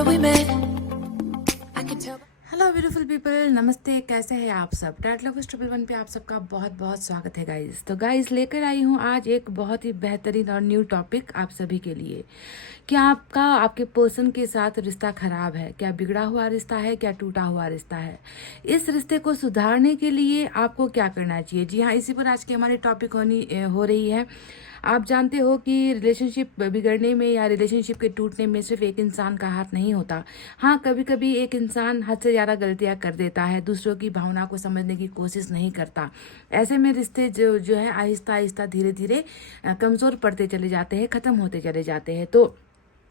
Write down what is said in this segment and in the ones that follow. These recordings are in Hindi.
remember we met. I can tell. Hello beautiful people, नमस्ते। कैसे हैं आप सब? डैट लव 111 पे आप सबका बहुत बहुत स्वागत है गाइस। तो गाइस, लेकर आई हूँ आज एक बहुत ही बेहतरीन और न्यू टॉपिक आप सभी के लिए। क्या आपके पर्सन के साथ रिश्ता खराब है? क्या बिगड़ा हुआ रिश्ता है? क्या टूटा हुआ रिश्ता है? इस रिश्ते को सुधारने के लिए आपको क्या करना चाहिए? जी हाँ, इसी पर आज की हमारी टॉपिक हो रही है। आप जानते हो कि रिलेशनशिप बिगड़ने में या रिलेशनशिप के टूटने में सिर्फ एक इंसान का हाथ नहीं होता। हाँ, कभी कभी एक इंसान हद से ज़्यादा गलतियाँ कर देता है, दूसरों की भावना को समझने की कोशिश नहीं करता। ऐसे में रिश्ते जो है आहिस्ता आहिस्ता धीरे धीरे कमज़ोर पड़ते चले जाते हैं, ख़त्म होते चले जाते हैं। तो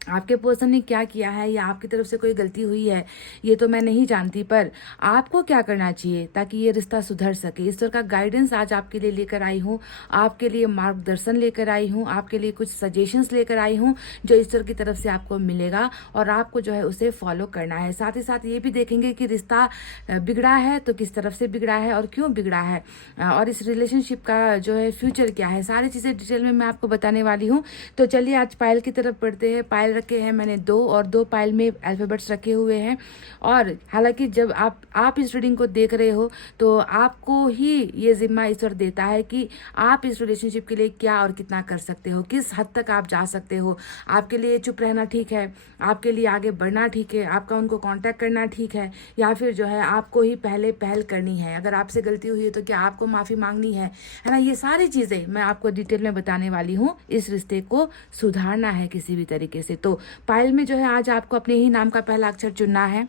आपके पर्सन ने क्या किया है या आपकी तरफ से कोई गलती हुई है, ये तो मैं नहीं जानती, पर आपको क्या करना चाहिए ताकि ये रिश्ता सुधर सके। ईश्वर का गाइडेंस आज आपके लिए लेकर आई हूँ, आपके लिए मार्गदर्शन लेकर आई हूँ, आपके लिए कुछ सजेशंस लेकर आई हूँ जो ईश्वर की तरफ से आपको मिलेगा और आपको जो है उसे फॉलो करना है। साथ ही साथ ये भी देखेंगे कि रिश्ता बिगड़ा है तो किस तरफ से बिगड़ा है और क्यों बिगड़ा है, और इस रिलेशनशिप का जो है फ्यूचर क्या है, सारी चीज़ें डिटेल में मैं आपको बताने वाली हूँ। तो चलिए आज पायल की तरफ पढ़ते हैं। पायल रखे हैं मैंने दो पायल में अल्फाबेट्स रखे हुए हैं। और हालांकि जब आप इस रीडिंग को देख रहे हो तो आपको ही ये जिम्मा ईश्वर देता है कि आप इस रिलेशनशिप के लिए क्या और कितना कर सकते हो, किस हद तक आप जा सकते हो। आपके लिए चुप रहना ठीक है, आपके लिए आगे बढ़ना ठीक है, आपका उनको कांटेक्ट करना ठीक है, या फिर जो है आपको ही पहले पहल करनी है। अगर आपसे गलती हुई है तो क्या आपको माफ़ी मांगनी है ना। ये सारी चीज़ें मैं आपको डिटेल में बताने वाली हूँ। इस रिश्ते को सुधारना है किसी भी तरीके से। तो पायल में जो है आज आपको अपने ही नाम का पहला अक्षर चुनना है,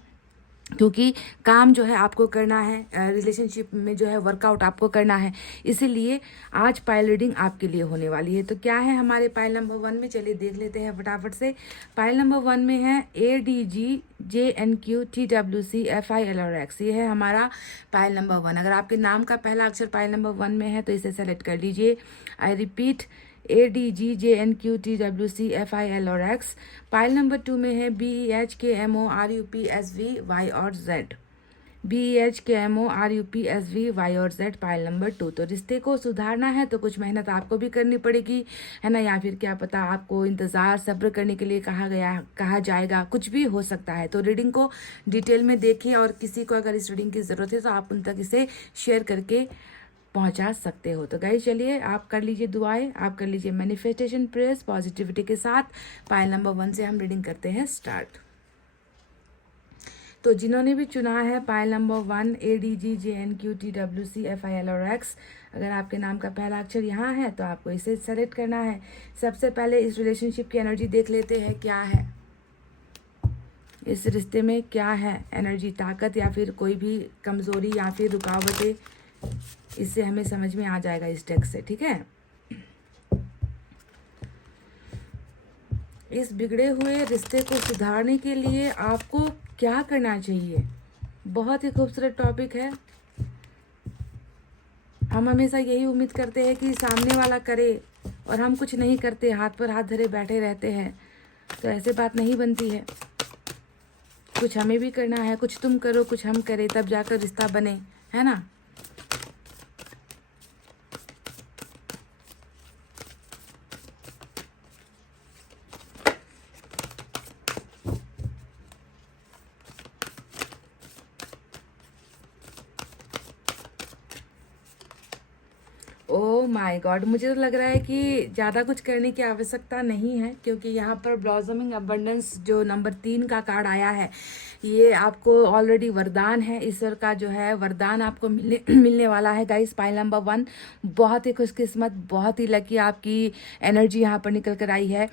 क्योंकि काम जो है आपको करना है, रिलेशनशिप में जो है वर्कआउट आपको करना है। इसीलिए आज पायल रीडिंग आपके लिए होने वाली है। तो क्या है हमारे पायल नंबर 1 में, चलिए देख लेते हैं फटाफट से। पायल नंबर 1 में है ADGJNQTWCFILRX। ये है हमारा पायल नंबर 1। अगर आपके नाम का पहला अक्षर पायल नंबर 1 में है तो इसे सेलेक्ट कर लीजिए। I repeat, ADGJNQTWCFILRX। Pile number 2 में है BEHKMORUPSVY और Z। BEHKMORUPSVY और Z, पाइल नंबर 2। तो रिश्ते को सुधारना है तो कुछ मेहनत आपको भी करनी पड़ेगी, है ना। या फिर क्या पता आपको इंतज़ार सब्र करने के लिए कहा जाएगा, कुछ भी हो सकता है। तो रीडिंग को डिटेल में देखिए और किसी को अगर इस रीडिंग की ज़रूरत है तो आप उन तक इसे शेयर करके पहुंचा सकते हो। तो गाइस चलिए आप कर लीजिए दुआएं, आप कर लीजिए मैनिफेस्टेशन प्रेयर्स पॉजिटिविटी के साथ। पाइल नंबर 1 से हम रीडिंग करते हैं स्टार्ट। तो जिन्होंने भी चुना है पाइल नंबर 1 ADGJNQTWCFILRX, अगर आपके नाम का पहला अक्षर यहाँ है तो आपको इसे सेलेक्ट करना है। सबसे पहले इस रिलेशनशिप की एनर्जी देख लेते हैं क्या है, इस रिश्ते में क्या है एनर्जी, ताकत या फिर कोई भी कमज़ोरी या फिर रुकावटें, इससे हमें समझ में आ जाएगा इस टेक्स्ट से, ठीक है। इस बिगड़े हुए रिश्ते को सुधारने के लिए आपको क्या करना चाहिए? बहुत ही खूबसूरत टॉपिक है। हम हमेशा यही उम्मीद करते हैं कि सामने वाला करे और हम कुछ नहीं करते, हाथ पर हाथ धरे बैठे रहते हैं। तो ऐसे बात नहीं बनती है, कुछ हमें भी करना है। कुछ तुम करो कुछ हम करें, तब जाकर रिश्ता बने, है ना। ओह माय गॉड, मुझे तो लग रहा है कि ज़्यादा कुछ करने की आवश्यकता नहीं है, क्योंकि यहाँ पर ब्लॉसमिंग अबंडेंस जो नंबर 3 का कार्ड आया है, ये आपको ऑलरेडी वरदान है। ईश्वर का जो है वरदान आपको मिलने वाला है गाइस। पाइल नंबर 1 बहुत ही खुशकिस्मत, बहुत ही लकी आपकी एनर्जी यहाँ पर निकल कर आई है।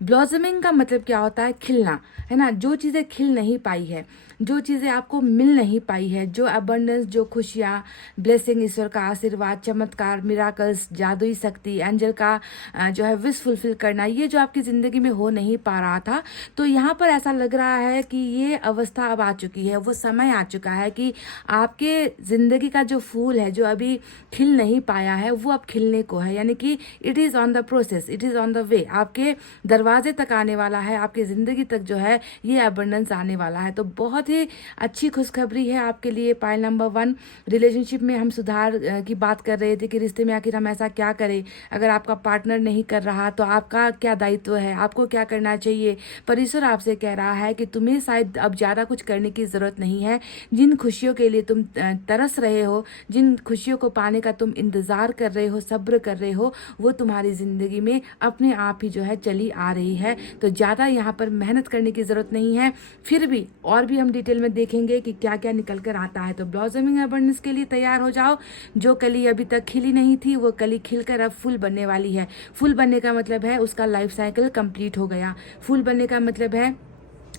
ब्लॉसमिंग का मतलब क्या होता है? खिलना, है ना। जो चीज़ें खिल नहीं पाई है, जो चीज़ें आपको मिल नहीं पाई है, जो अबंडेंस, जो खुशियाँ, ब्लेसिंग, ईश्वर का आशीर्वाद, चमत्कार, मिराकल्स, जादुई शक्ति, एंजल का जो है विश फुलफिल करना, ये जो आपकी ज़िंदगी में हो नहीं पा रहा था, तो यहाँ पर ऐसा लग रहा है कि ये अवस्था अब आ चुकी है, वो समय आ चुका है कि आपके ज़िंदगी का जो फूल है, जो अभी खिल नहीं पाया है, वो अब खिलने को है। यानी कि it is on the process, it is on the way, आपके दरवाजे तक आने वाला है, आपकी ज़िंदगी तक जो है ये अबंडेंस आने वाला है। तो बहुत ही ही अच्छी खुशखबरी है आपके लिए। पाइल नंबर 1, रिलेशनशिप में हम सुधार की बात कर रहे थे कि रिश्ते में आखिर हम ऐसा क्या करें। अगर आपका पार्टनर नहीं कर रहा तो आपका क्या दायित्व है, आपको क्या करना चाहिए। पर ईश्वर आपसे कह रहा है कि तुम्हें शायद अब ज़्यादा कुछ करने की ज़रूरत नहीं है। जिन खुशियों के लिए तुम तरस रहे हो, जिन खुशियों को पाने का तुम इंतज़ार कर रहे हो, सब्र कर रहे हो, वो तुम्हारी ज़िंदगी में अपने आप ही जो है चली आ रही है। तो ज़्यादा यहाँ पर मेहनत करने की ज़रूरत नहीं है। फिर भी और भी हम डिटेल में देखेंगे कि क्या क्या निकल कर आता है। तो ब्लॉसमिंग अबंडेंस के लिए तैयार हो जाओ। जो कली अभी तक खिली नहीं थी वो कली खिलकर अब फूल बनने वाली है। फूल बनने का मतलब है उसका लाइफ साइकिल कंप्लीट हो गया। फूल बनने का मतलब है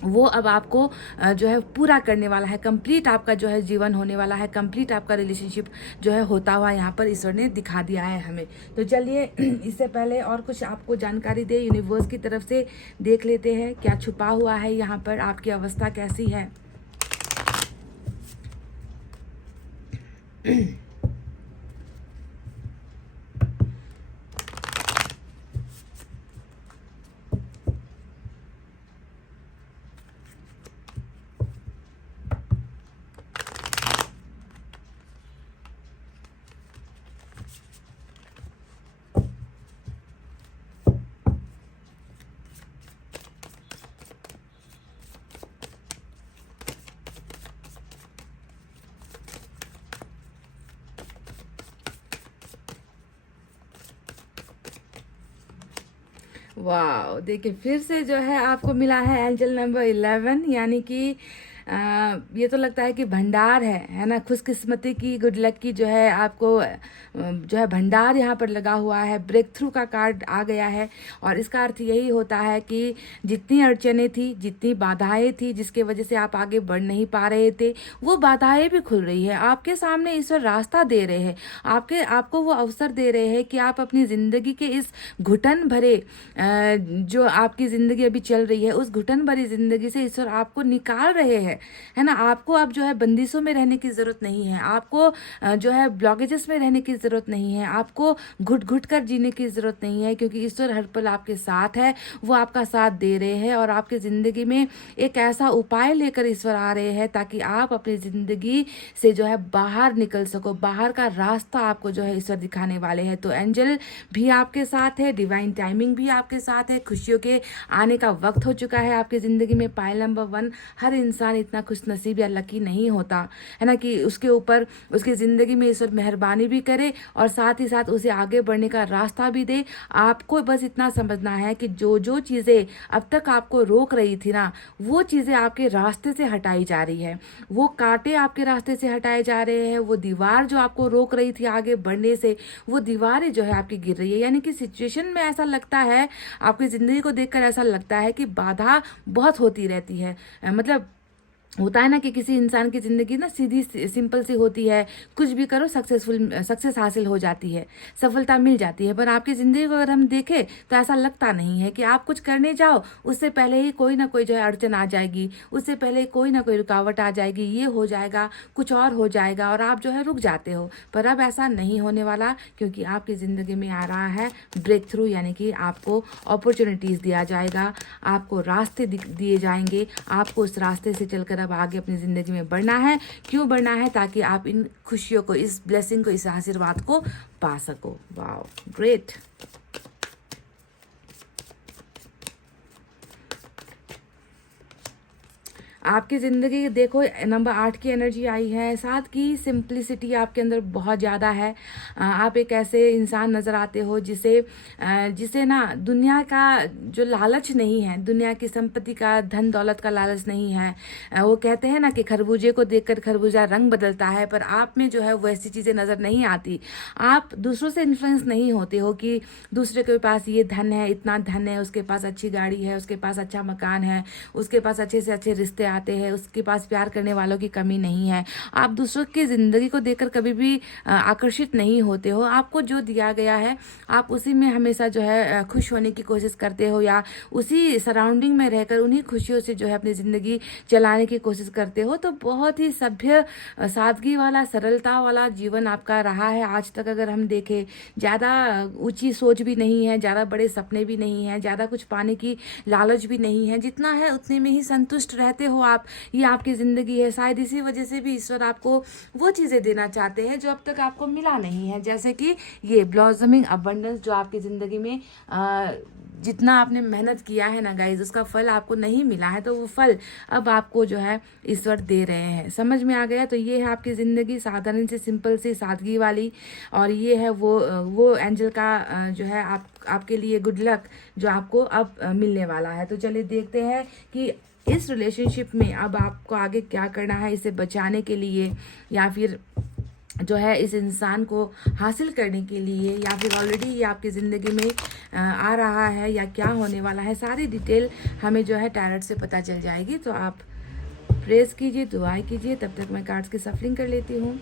वो अब आपको जो है पूरा करने वाला है। कंप्लीट आपका जो है जीवन होने वाला है। कंप्लीट आपका रिलेशनशिप जो है होता हुआ यहाँ पर ईश्वर ने दिखा दिया है हमें। तो चलिए इससे पहले और कुछ आपको जानकारी दे यूनिवर्स की तरफ से, देख लेते हैं क्या छुपा हुआ है यहाँ पर, आपकी अवस्था कैसी है। वाह, देखिए फिर से जो है आपको मिला है एंजल नंबर 11, यानी कि ये तो लगता है कि भंडार है ना, खुशकिस्मती की, गुड लक की जो है आपको जो है भंडार यहाँ पर लगा हुआ है। ब्रेक थ्रू का कार्ड आ गया है और इसका अर्थ यही होता है कि जितनी अड़चनें थी, जितनी बाधाएं थी जिसके वजह से आप आगे बढ़ नहीं पा रहे थे, वो बाधाएं भी खुल रही है। आपके सामने ईश्वर रास्ता दे रहे हैं, आपको वो अवसर दे रहे हैं कि आप अपनी ज़िंदगी के इस घुटन भरे जो आपकी ज़िंदगी अभी चल रही है, उस घुटन भरी ज़िंदगी से ईश्वर आपको निकाल रहे हैं, है ना। आपको अब जो है बंदिशों में रहने की ज़रूरत नहीं है। आपको जो है ब्लॉकेजेस में रहने की ज़रूरत नहीं है। आपको घुट घुट कर जीने की ज़रूरत नहीं है, क्योंकि ईश्वर हर पल आपके साथ है। वो आपका साथ दे रहे हैं और आपकी ज़िंदगी में एक ऐसा उपाय लेकर ईश्वर आ रहे हैं ताकि आप अपनी ज़िंदगी से जो है बाहर निकल सको। बाहर का रास्ता आपको जो है ईश्वर दिखाने वाले हैं। तो एंजल भी आपके साथ है, डिवाइन टाइमिंग भी आपके साथ है। खुशियों के आने का वक्त हो चुका है आपकी ज़िंदगी में। पाइल नंबर 1, हर इंसान इतना खुश नसीब या लकी नहीं होता है ना कि उसके ऊपर उसकी ज़िंदगी में ईश्वर मेहरबानी भी करे और साथ ही साथ उसे आगे बढ़ने का रास्ता भी दे। आपको बस इतना समझना है कि जो जो चीज़ें अब तक आपको रोक रही थी ना, वो चीज़ें आपके रास्ते से हटाई जा रही है। वो कांटे आपके रास्ते से हटाए जा रहे हैं। वो दीवार जो आपको रोक रही थी आगे बढ़ने से, वो दीवारें जो है आपकी गिर रही है। यानी कि सिचुएशन में ऐसा लगता है, आपकी ज़िंदगी को देखकर ऐसा लगता है कि बाधा बहुत होती रहती है। मतलब होता है ना कि किसी इंसान की ज़िंदगी ना सीधी सिंपल सी होती है, कुछ भी करो सक्सेस हासिल हो जाती है, सफलता मिल जाती है। पर आपकी ज़िंदगी को अगर हम देखें तो ऐसा लगता नहीं है कि आप कुछ करने जाओ उससे पहले ही कोई ना कोई जो है अड़चन आ जाएगी, उससे पहले कोई ना कोई रुकावट आ जाएगी, ये हो जाएगा, कुछ और हो जाएगा और आप जो है रुक जाते हो। पर अब ऐसा नहीं होने वाला, क्योंकि आपकी ज़िंदगी में आ रहा है ब्रेक थ्रू, यानी कि आपको अपॉर्चुनिटीज़ दिया जाएगा, आपको रास्ते दिए जाएंगे। आपको उस रास्ते से चलकर अब आगे अपनी ज़िंदगी में बढ़ना है। क्यों बढ़ना है? ताकि आप इन खुशियों को, इस ब्लेसिंग को, इस आशीर्वाद को पा सको। Wow, great. आपकी ज़िंदगी देखो, नंबर 8 की एनर्जी आई है, साथ की सिंप्लिसिटी आपके अंदर बहुत ज़्यादा है। आप एक ऐसे इंसान नज़र आते हो जिसे ना दुनिया का जो लालच नहीं है, दुनिया की संपत्ति का, धन दौलत का लालच नहीं है। वो कहते हैं ना कि खरबूजे को देखकर खरबूजा रंग बदलता है, पर आप में जो है वो ऐसी चीज़ें नज़र नहीं आती। आप दूसरों से इन्फ्लुएंस नहीं होते हो कि दूसरे के पास ये धन है, इतना धन है, उसके पास अच्छी गाड़ी है, उसके पास अच्छा मकान है, उसके पास अच्छे से अच्छे रिश्ते आते हैं, उसके पास प्यार करने वालों की कमी नहीं है। आप दूसरों की ज़िंदगी को देखकर कभी भी आकर्षित नहीं होते हो। आपको जो दिया गया है आप उसी में हमेशा जो है खुश होने की कोशिश करते हो, या उसी सराउंडिंग में रहकर उन्हीं खुशियों से जो है अपनी ज़िंदगी चलाने की कोशिश करते हो। तो बहुत ही सभ्य, सादगी वाला, सरलता वाला जीवन आपका रहा है आज तक। अगर हम देखें, ज़्यादा ऊंची सोच भी नहीं है, ज़्यादा बड़े सपने भी नहीं हैं, ज़्यादा कुछ पाने की लालच भी नहीं है। जितना है उतने में ही संतुष्ट रहते हो आप, ये आपकी ज़िंदगी है। शायद इसी वजह से भी ईश्वर आपको वो चीज़ें देना चाहते हैं जो अब तक आपको मिला नहीं है, जैसे कि ये ब्लॉसमिंग अबंडेंस जो आपकी ज़िंदगी में जितना आपने मेहनत किया है ना गाइज, उसका फल आपको नहीं मिला है, तो वो फल अब आपको जो है ईश्वर दे रहे हैं। समझ में आ गया? तो ये है आपकी ज़िंदगी, साधारण सी, सिंपल सी, सादगी वाली। और ये है वो एंजल का जो है आपके लिए गुड लक जो आपको अब मिलने वाला है। तो चलिए देखते हैं कि इस रिलेशनशिप में अब आपको आगे क्या करना है, इसे बचाने के लिए या फिर जो है इस इंसान को हासिल करने के लिए, या फिर ऑलरेडी ये आपकी ज़िंदगी में आ रहा है, या क्या होने वाला है। सारी डिटेल हमें जो है टैरोट से पता चल जाएगी। तो आप प्रेस कीजिए, दुआएं कीजिए, तब तक मैं कार्ड्स की सफलिंग कर लेती हूँ।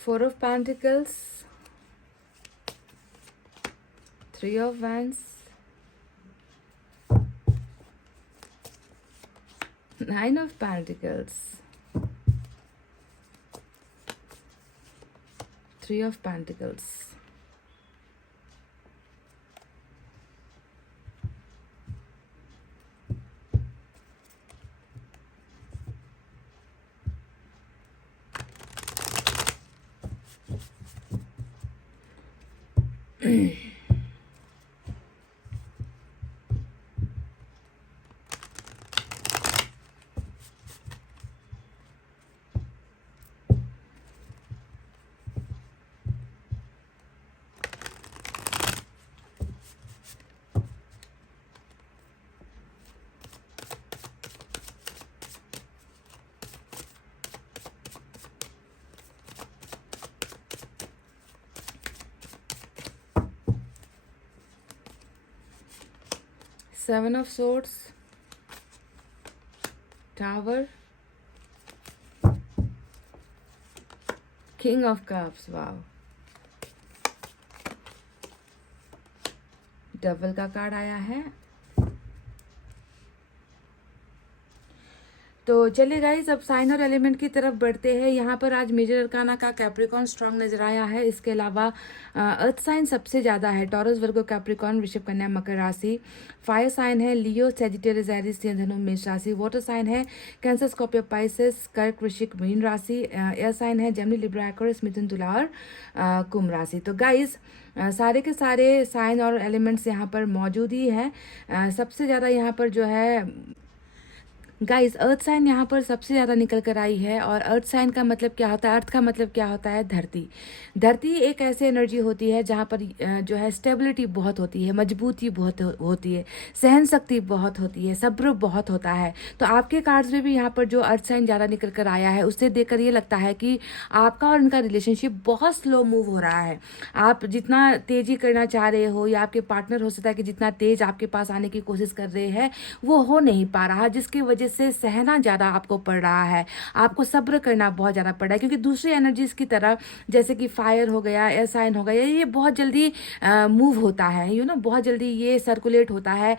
Four of Pentacles, Three of Wands, Nine of Pentacles, Three of Pentacles. Seven of Swords, Tower, King of Cups. Wow, double का कार्ड आया है। तो चलिए गाइस, अब साइन और एलिमेंट की तरफ बढ़ते हैं। यहाँ पर आज मेजर अरकाना का कैप्रिकॉर्न स्ट्रांग नजर आया है। इसके अलावा अर्थ साइन सबसे ज़्यादा है, टॉरस, वर्गो, कैप्रिकॉर्न, वृषभ, कन्या, मकर राशि। फायर साइन है लियो, सेजिटेरियस, एरीज, सिंह, धनु, मेष राशि। वाटर साइन है कैंसर, स्कॉर्पियो, पाइसेस, कर्क, वृश्चिक, मीन राशि। एयर साइन है जेमिनी, लिब्रा, एक्वेरियस, मिथुन, तुला और कुंभ राशि। तो गाइस सारे के सारे साइन और एलिमेंट्स यहाँ पर मौजूद ही हैं। सबसे ज़्यादा यहाँ पर जो है गाइस अर्थ साइन यहाँ पर सबसे ज़्यादा निकल कर आई है। और अर्थ साइन का मतलब क्या होता है? अर्थ का मतलब क्या होता है? धरती। धरती एक ऐसी एनर्जी होती है जहाँ पर जो है स्टेबिलिटी बहुत होती है, मजबूती बहुत होती है, सहन शक्ति बहुत होती है, सब्र बहुत होता है। तो आपके कार्ड्स में भी यहाँ पर जो अर्थ साइन ज़्यादा निकल कर आया है, उससे देखकर ये लगता है कि आपका और उनका रिलेशनशिप बहुत स्लो मूव हो रहा है। आप जितना तेज़ी करना चाह रहे हो, या आपके पार्टनर हो सकता है कि जितना तेज़ आपके पास आने की कोशिश कर रहे हैं, वो हो नहीं पा रहा, जिसकी वजह से सहना ज़्यादा आपको पड़ रहा है, आपको सब्र करना बहुत ज़्यादा पड़ रहा है। क्योंकि दूसरी एनर्जीज की तरह, जैसे कि फायर हो गया, एयर साइन हो गया, ये बहुत जल्दी मूव होता है, बहुत जल्दी ये सर्कुलेट होता है,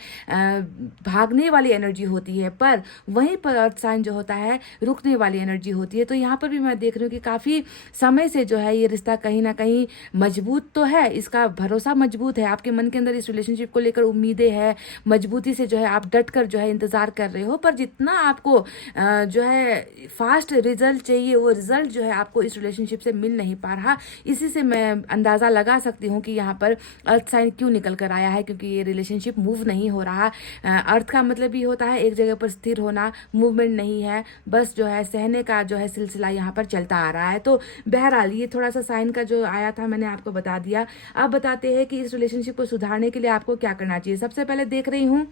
भागने वाली एनर्जी होती है। पर वहीं पर अर्थ साइन जो होता है रुकने वाली एनर्जी होती है। तो यहाँ पर भी मैं देख रही हूँ कि काफ़ी समय से जो है ये रिश्ता कहीं ना कहीं मजबूत तो है, इसका भरोसा मजबूत है, आपके मन के अंदर इस रिलेशनशिप को लेकर उम्मीदें हैं, मजबूती से जो है आप डट कर जो है इंतज़ार कर रहे हो। पर जितना आपको जो है फास्ट रिजल्ट चाहिए, वो रिजल्ट जो है आपको इस रिलेशनशिप से मिल नहीं पा रहा। इसी से मैं अंदाज़ा लगा सकती हूँ कि यहाँ पर अर्थ साइन क्यों निकल कर आया है, क्योंकि ये रिलेशनशिप मूव नहीं हो रहा। अर्थ का मतलब ही होता है एक जगह पर स्थिर होना, मूवमेंट नहीं है, बस जो है सहने का जो है सिलसिला यहाँ पर चलता आ रहा है। तो बहरहाल ये थोड़ा सा साइन का जो आया था मैंने आपको बता दिया। अब बताते हैं कि इस रिलेशनशिप को सुधारने के लिए आपको क्या करना चाहिए। सबसे पहले देख रही हूँ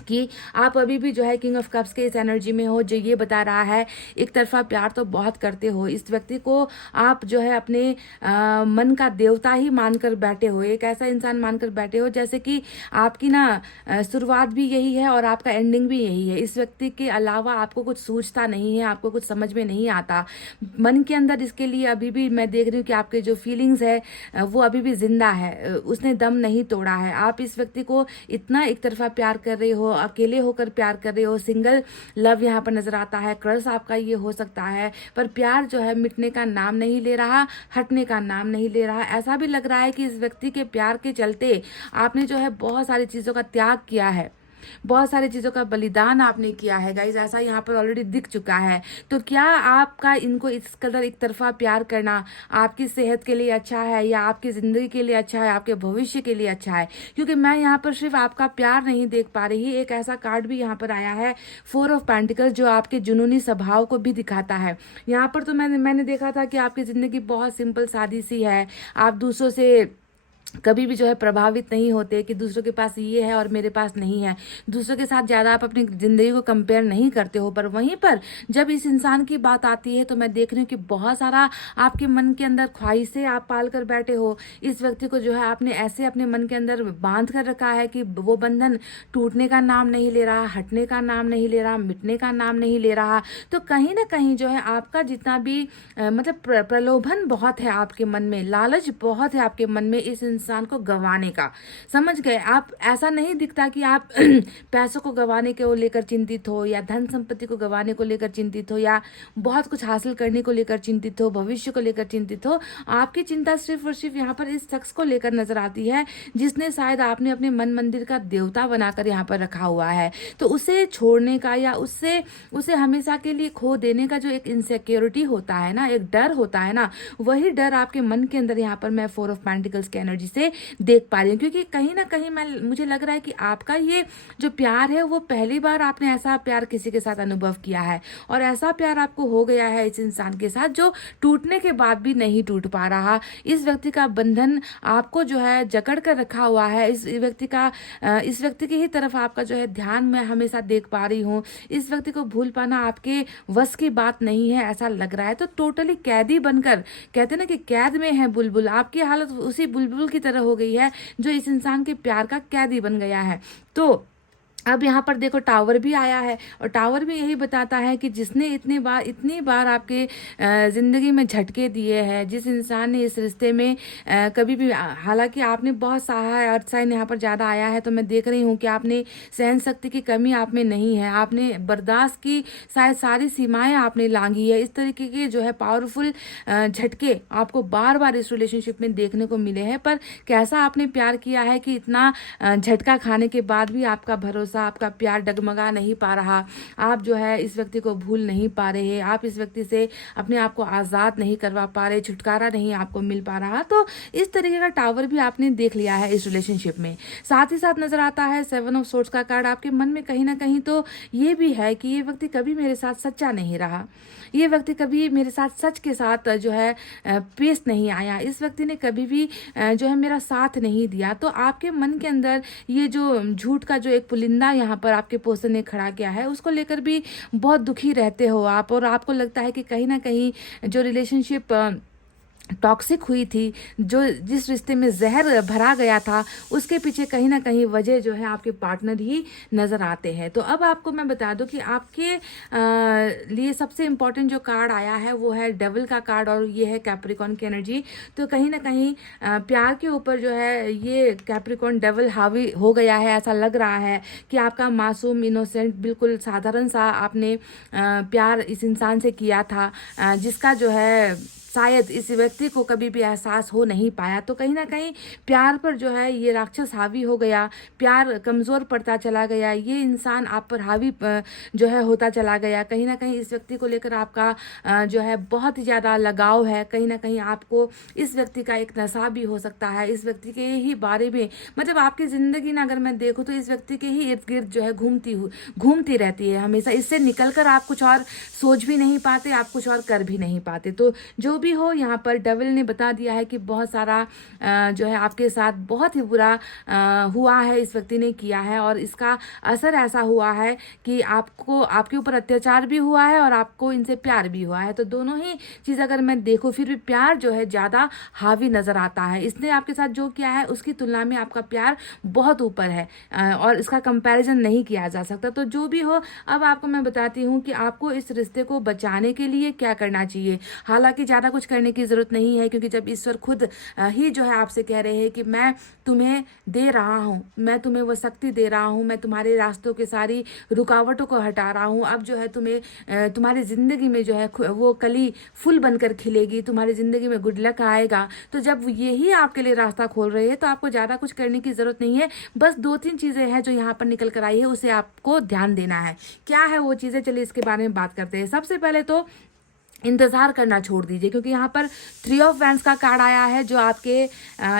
कि आप अभी भी जो है किंग ऑफ कप्स के इस एनर्जी में हो, जो ये बता रहा है एक तरफा प्यार तो बहुत करते हो, इस व्यक्ति को आप जो है अपने मन का देवता ही मानकर बैठे हो, एक ऐसा इंसान मानकर बैठे हो जैसे कि आपकी ना शुरुआत भी यही है और आपका एंडिंग भी यही है। इस व्यक्ति के अलावा आपको कुछ सूझता नहीं है, आपको कुछ समझ में नहीं आता मन के अंदर। इसके लिए अभी भी मैं देख रही हूँ कि आपके जो फीलिंग्स है वो अभी भी जिंदा है, उसने दम नहीं तोड़ा है। आप इस व्यक्ति को इतना एक तरफा प्यार कर रहे हो, अकेले होकर प्यार कर रहे हो, सिंगल लव यहाँ पर नजर आता है। क्रश आपका ये हो सकता है, पर प्यार जो है मिटने का नाम नहीं ले रहा, हटने का नाम नहीं ले रहा। ऐसा भी लग रहा है कि इस व्यक्ति के प्यार के चलते आपने जो है बहुत सारी चीजों का त्याग किया है, बहुत सारी चीजों का बलिदान आपने किया है गाइज, ऐसा यहाँ पर ऑलरेडी दिख चुका है। तो क्या आपका इनको इस कदर एक तरफा प्यार करना आपकी सेहत के लिए अच्छा है, या आपकी जिंदगी के लिए अच्छा है, आपके भविष्य के लिए अच्छा है? क्योंकि मैं यहाँ पर सिर्फ आपका प्यार नहीं देख पा रही, एक ऐसा कार्ड भी यहाँ पर आया है 4 ऑफ पेंटिकल्स, जो आपके जुनूनी स्वभाव को भी दिखाता है। यहाँ पर तो मैंने देखा था कि आपकी जिंदगी बहुत सिंपल सादी सी है, आप दूसरों से कभी भी जो है प्रभावित नहीं होते कि दूसरों के पास ये है और मेरे पास नहीं है, दूसरों के साथ ज़्यादा आप अपनी ज़िंदगी को कंपेयर नहीं करते हो। पर वहीं पर जब इस इंसान की बात आती है तो मैं देख रही हूँ कि बहुत सारा आपके मन के अंदर ख्वाहिशें आप पाल कर बैठे हो। इस व्यक्ति को जो है आपने ऐसे अपने मन के अंदर बांध कर रखा है कि वो बंधन टूटने का नाम नहीं ले रहा, हटने का नाम नहीं ले रहा, मिटने का नाम नहीं ले रहा। तो कहीं ना कहीं जो है आपका जितना भी मतलब प्रलोभन बहुत है आपके मन में, लालच बहुत है आपके मन में इस इंसान को गंवाने का। समझ गए आप? ऐसा नहीं दिखता कि आप पैसों को गंवाने को लेकर चिंतित हो, या धन संपत्ति को गंवाने को लेकर चिंतित हो, या बहुत कुछ हासिल करने को लेकर चिंतित हो, भविष्य को लेकर चिंतित हो। आपकी चिंता सिर्फ और सिर्फ यहाँ पर इस शख्स को लेकर नजर आती है जिसने शायद आपने अपने मन मंदिर का देवता बनाकर यहाँ पर रखा हुआ है। तो उसे छोड़ने का या उसे हमेशा के लिए खो देने का जो एक इनसिक्योरिटी होता है ना, एक डर होता है ना, वही डर आपके मन के अंदर यहाँ पर मैं 4 ऑफ पेंटिकल्स की एनर्जी से देख पा रही हूँ। क्योंकि कहीं ना कहीं मुझे लग रहा है कि आपका ये जो प्यार है वो पहली बार आपने ऐसा प्यार किसी के साथ अनुभव किया है, और ऐसा प्यार आपको हो गया है इस इंसान के साथ जो टूटने के बाद भी नहीं टूट पा रहा। इस व्यक्ति का बंधन आपको जो है जकड़ कर रखा हुआ है। इस व्यक्ति की ही तरफ आपका जो है ध्यान मैं हमेशा देख पा रही हूँ। इस व्यक्ति को भूल पाना आपके वश की बात नहीं है, ऐसा लग रहा है। तो टोटली कैदी बनकर, कहते ना कि कैद में है बुलबुल, आपकी हालत उसी बुलबुल की तरह हो गई है जो इस इंसान के प्यार का कैदी बन गया है। तो अब यहाँ पर देखो टावर भी आया है, और टावर भी यही बताता है कि जिसने इतनी बार आपके ज़िंदगी में झटके दिए हैं, जिस इंसान ने इस रिश्ते में कभी भी, हालांकि आपने बहुत सहा है, अर्थ साइन यहाँ पर ज़्यादा आया है, तो मैं देख रही हूँ कि आपने सहन शक्ति की कमी आप में नहीं है, आपने बर्दाश्त की शायद सारी सीमाएं आपने लांघी है। इस तरीके के जो है पावरफुल झटके आपको बार बार इस रिलेशनशिप में देखने को मिले हैं। पर कैसा आपने प्यार किया है कि इतना झटका खाने के बाद भी आपका भरोसा, आपका प्यार डगमगा नहीं पा रहा, आप जो है इस व्यक्ति को भूल नहीं पा रहे, आप इस व्यक्ति से अपने आप को आज़ाद नहीं करवा पा रहे, छुटकारा नहीं आपको मिल पा रहा। तो इस तरीके का टावर भी आपने देख लिया है इस रिलेशनशिप में। साथ ही साथ नजर आता है 7 ऑफ सोर्ड्स का कार्ड। आपके मन में कहीं ना कहीं तो ये भी है कि ये व्यक्ति कभी मेरे साथ सच्चा नहीं रहा, ये व्यक्ति कभी मेरे साथ सच के साथ जो है पेश नहीं आया, इस व्यक्ति ने कभी भी जो है मेरा साथ नहीं दिया। तो आपके मन के अंदर ये जो झूठ का जो एक पुलिंदा यहाँ पर आपके पर्सन ने खड़ा किया है, उसको लेकर भी बहुत दुखी रहते हो आप, और आपको लगता है कि कहीं ना कहीं जो रिलेशनशिप टॉक्सिक हुई थी, जिस रिश्ते में जहर भरा गया था, उसके पीछे कहीं ना कहीं वजह जो है आपके पार्टनर ही नज़र आते हैं। तो अब आपको मैं बता दूं कि आपके लिए सबसे इम्पोर्टेंट जो कार्ड आया है वो है डेविल का कार्ड, और ये है कैप्रिकॉन की एनर्जी। तो कहीं ना कहीं प्यार के ऊपर जो है ये कैप्रिकॉन डेविल हावी हो गया है। ऐसा लग रहा है कि आपका मासूम, इनोसेंट, बिल्कुल साधारण सा आपने प्यार इस इंसान से किया था, जिसका जो है शायद इस व्यक्ति को कभी भी एहसास हो नहीं पाया। तो कहीं ना कहीं प्यार पर जो है ये राक्षस हावी हो गया, प्यार कमज़ोर पड़ता चला गया, ये इंसान आप पर हावी जो है होता चला गया। कहीं ना कहीं इस व्यक्ति को लेकर आपका जो है बहुत ही ज़्यादा लगाव है। कहीं ना कहीं आपको इस व्यक्ति का एक नशा भी हो सकता है, इस व्यक्ति के ही बारे में, मतलब आपकी ज़िंदगी ना अगर मैं देखूँ तो इस व्यक्ति के ही इर्द गिर्द जो है घूमती रहती है हमेशा। इससे निकल कर आप कुछ और सोच भी नहीं पाते, आप कुछ और कर भी नहीं पाते। तो जो भी हो, यहाँ पर डेविल ने बता दिया है कि बहुत सारा जो है आपके साथ बहुत ही बुरा हुआ है, इस व्यक्ति ने किया है, और इसका असर ऐसा हुआ है कि आपको आपके ऊपर अत्याचार भी हुआ है और आपको इनसे प्यार भी हुआ है। तो दोनों ही चीज़ अगर मैं देखूँ, फिर भी प्यार जो है ज़्यादा हावी नज़र आता है। इसने आपके साथ जो किया है उसकी तुलना में आपका प्यार बहुत ऊपर है, और इसका कंपैरिजन नहीं किया जा सकता। तो जो भी हो, अब आपको मैं बताती हूँ कि आपको इस रिश्ते को बचाने के लिए क्या करना चाहिए। हालांकि ज़्यादा कुछ करने की ज़रूरत नहीं है, क्योंकि जब ईश्वर खुद ही जो है आपसे कह रहे हैं कि मैं तुम्हें दे रहा हूँ, मैं तुम्हें वो शक्ति दे रहा हूँ, मैं तुम्हारे रास्तों के सारी रुकावटों को हटा रहा हूँ, अब जो है तुम्हें तुम्हारी ज़िंदगी में जो है वो कली फूल बनकर खिलेगी, तुम्हारी ज़िंदगी में गुड लक आएगा। तो जब यही आपके लिए रास्ता खोल रहे हैं तो आपको ज़्यादा कुछ करने की ज़रूरत नहीं है। बस 2-3 चीज़ें हैं जो यहाँ पर निकल कर आई है, उसे आपको ध्यान देना है। क्या है वो चीज़ें, चलिए इसके बारे में बात करते हैं। सबसे पहले तो इंतज़ार करना छोड़ दीजिए, क्योंकि यहाँ पर 3 ऑफ वैंड्स का कार्ड आया है जो आपके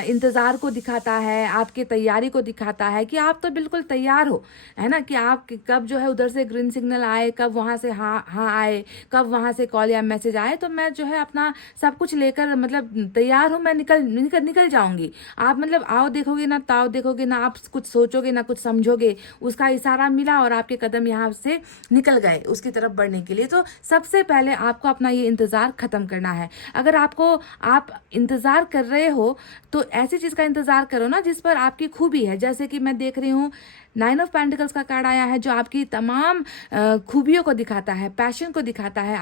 इंतज़ार को दिखाता है, आपके तैयारी को दिखाता है कि आप तो बिल्कुल तैयार हो, है ना, कि आप कब जो है उधर से ग्रीन सिग्नल आए, कब वहाँ से हाँ हाँ आए, कब वहाँ से कॉल या मैसेज आए, तो मैं जो है अपना सब कुछ लेकर मतलब तैयार हूँ, मैं निकल जाऊँगी। आप मतलब आओ देखोगे ना ताओ देखोगे ना, आप कुछ सोचोगे ना कुछ समझोगे, उसका इशारा मिला और आपके कदम यहाँ से निकल गए उसकी तरफ बढ़ने के लिए। तो सबसे पहले आपको अपना ये इंतज़ार ख़त्म करना है। अगर आप इंतज़ार कर रहे हो तो ऐसी चीज़ का इंतज़ार करो ना जिस पर आपकी खूबी है। जैसे कि मैं देख रही हूँ 9 ऑफ पेंटिकल्स का कार्ड आया है जो आपकी तमाम खूबियों को दिखाता है, पैशन को दिखाता है,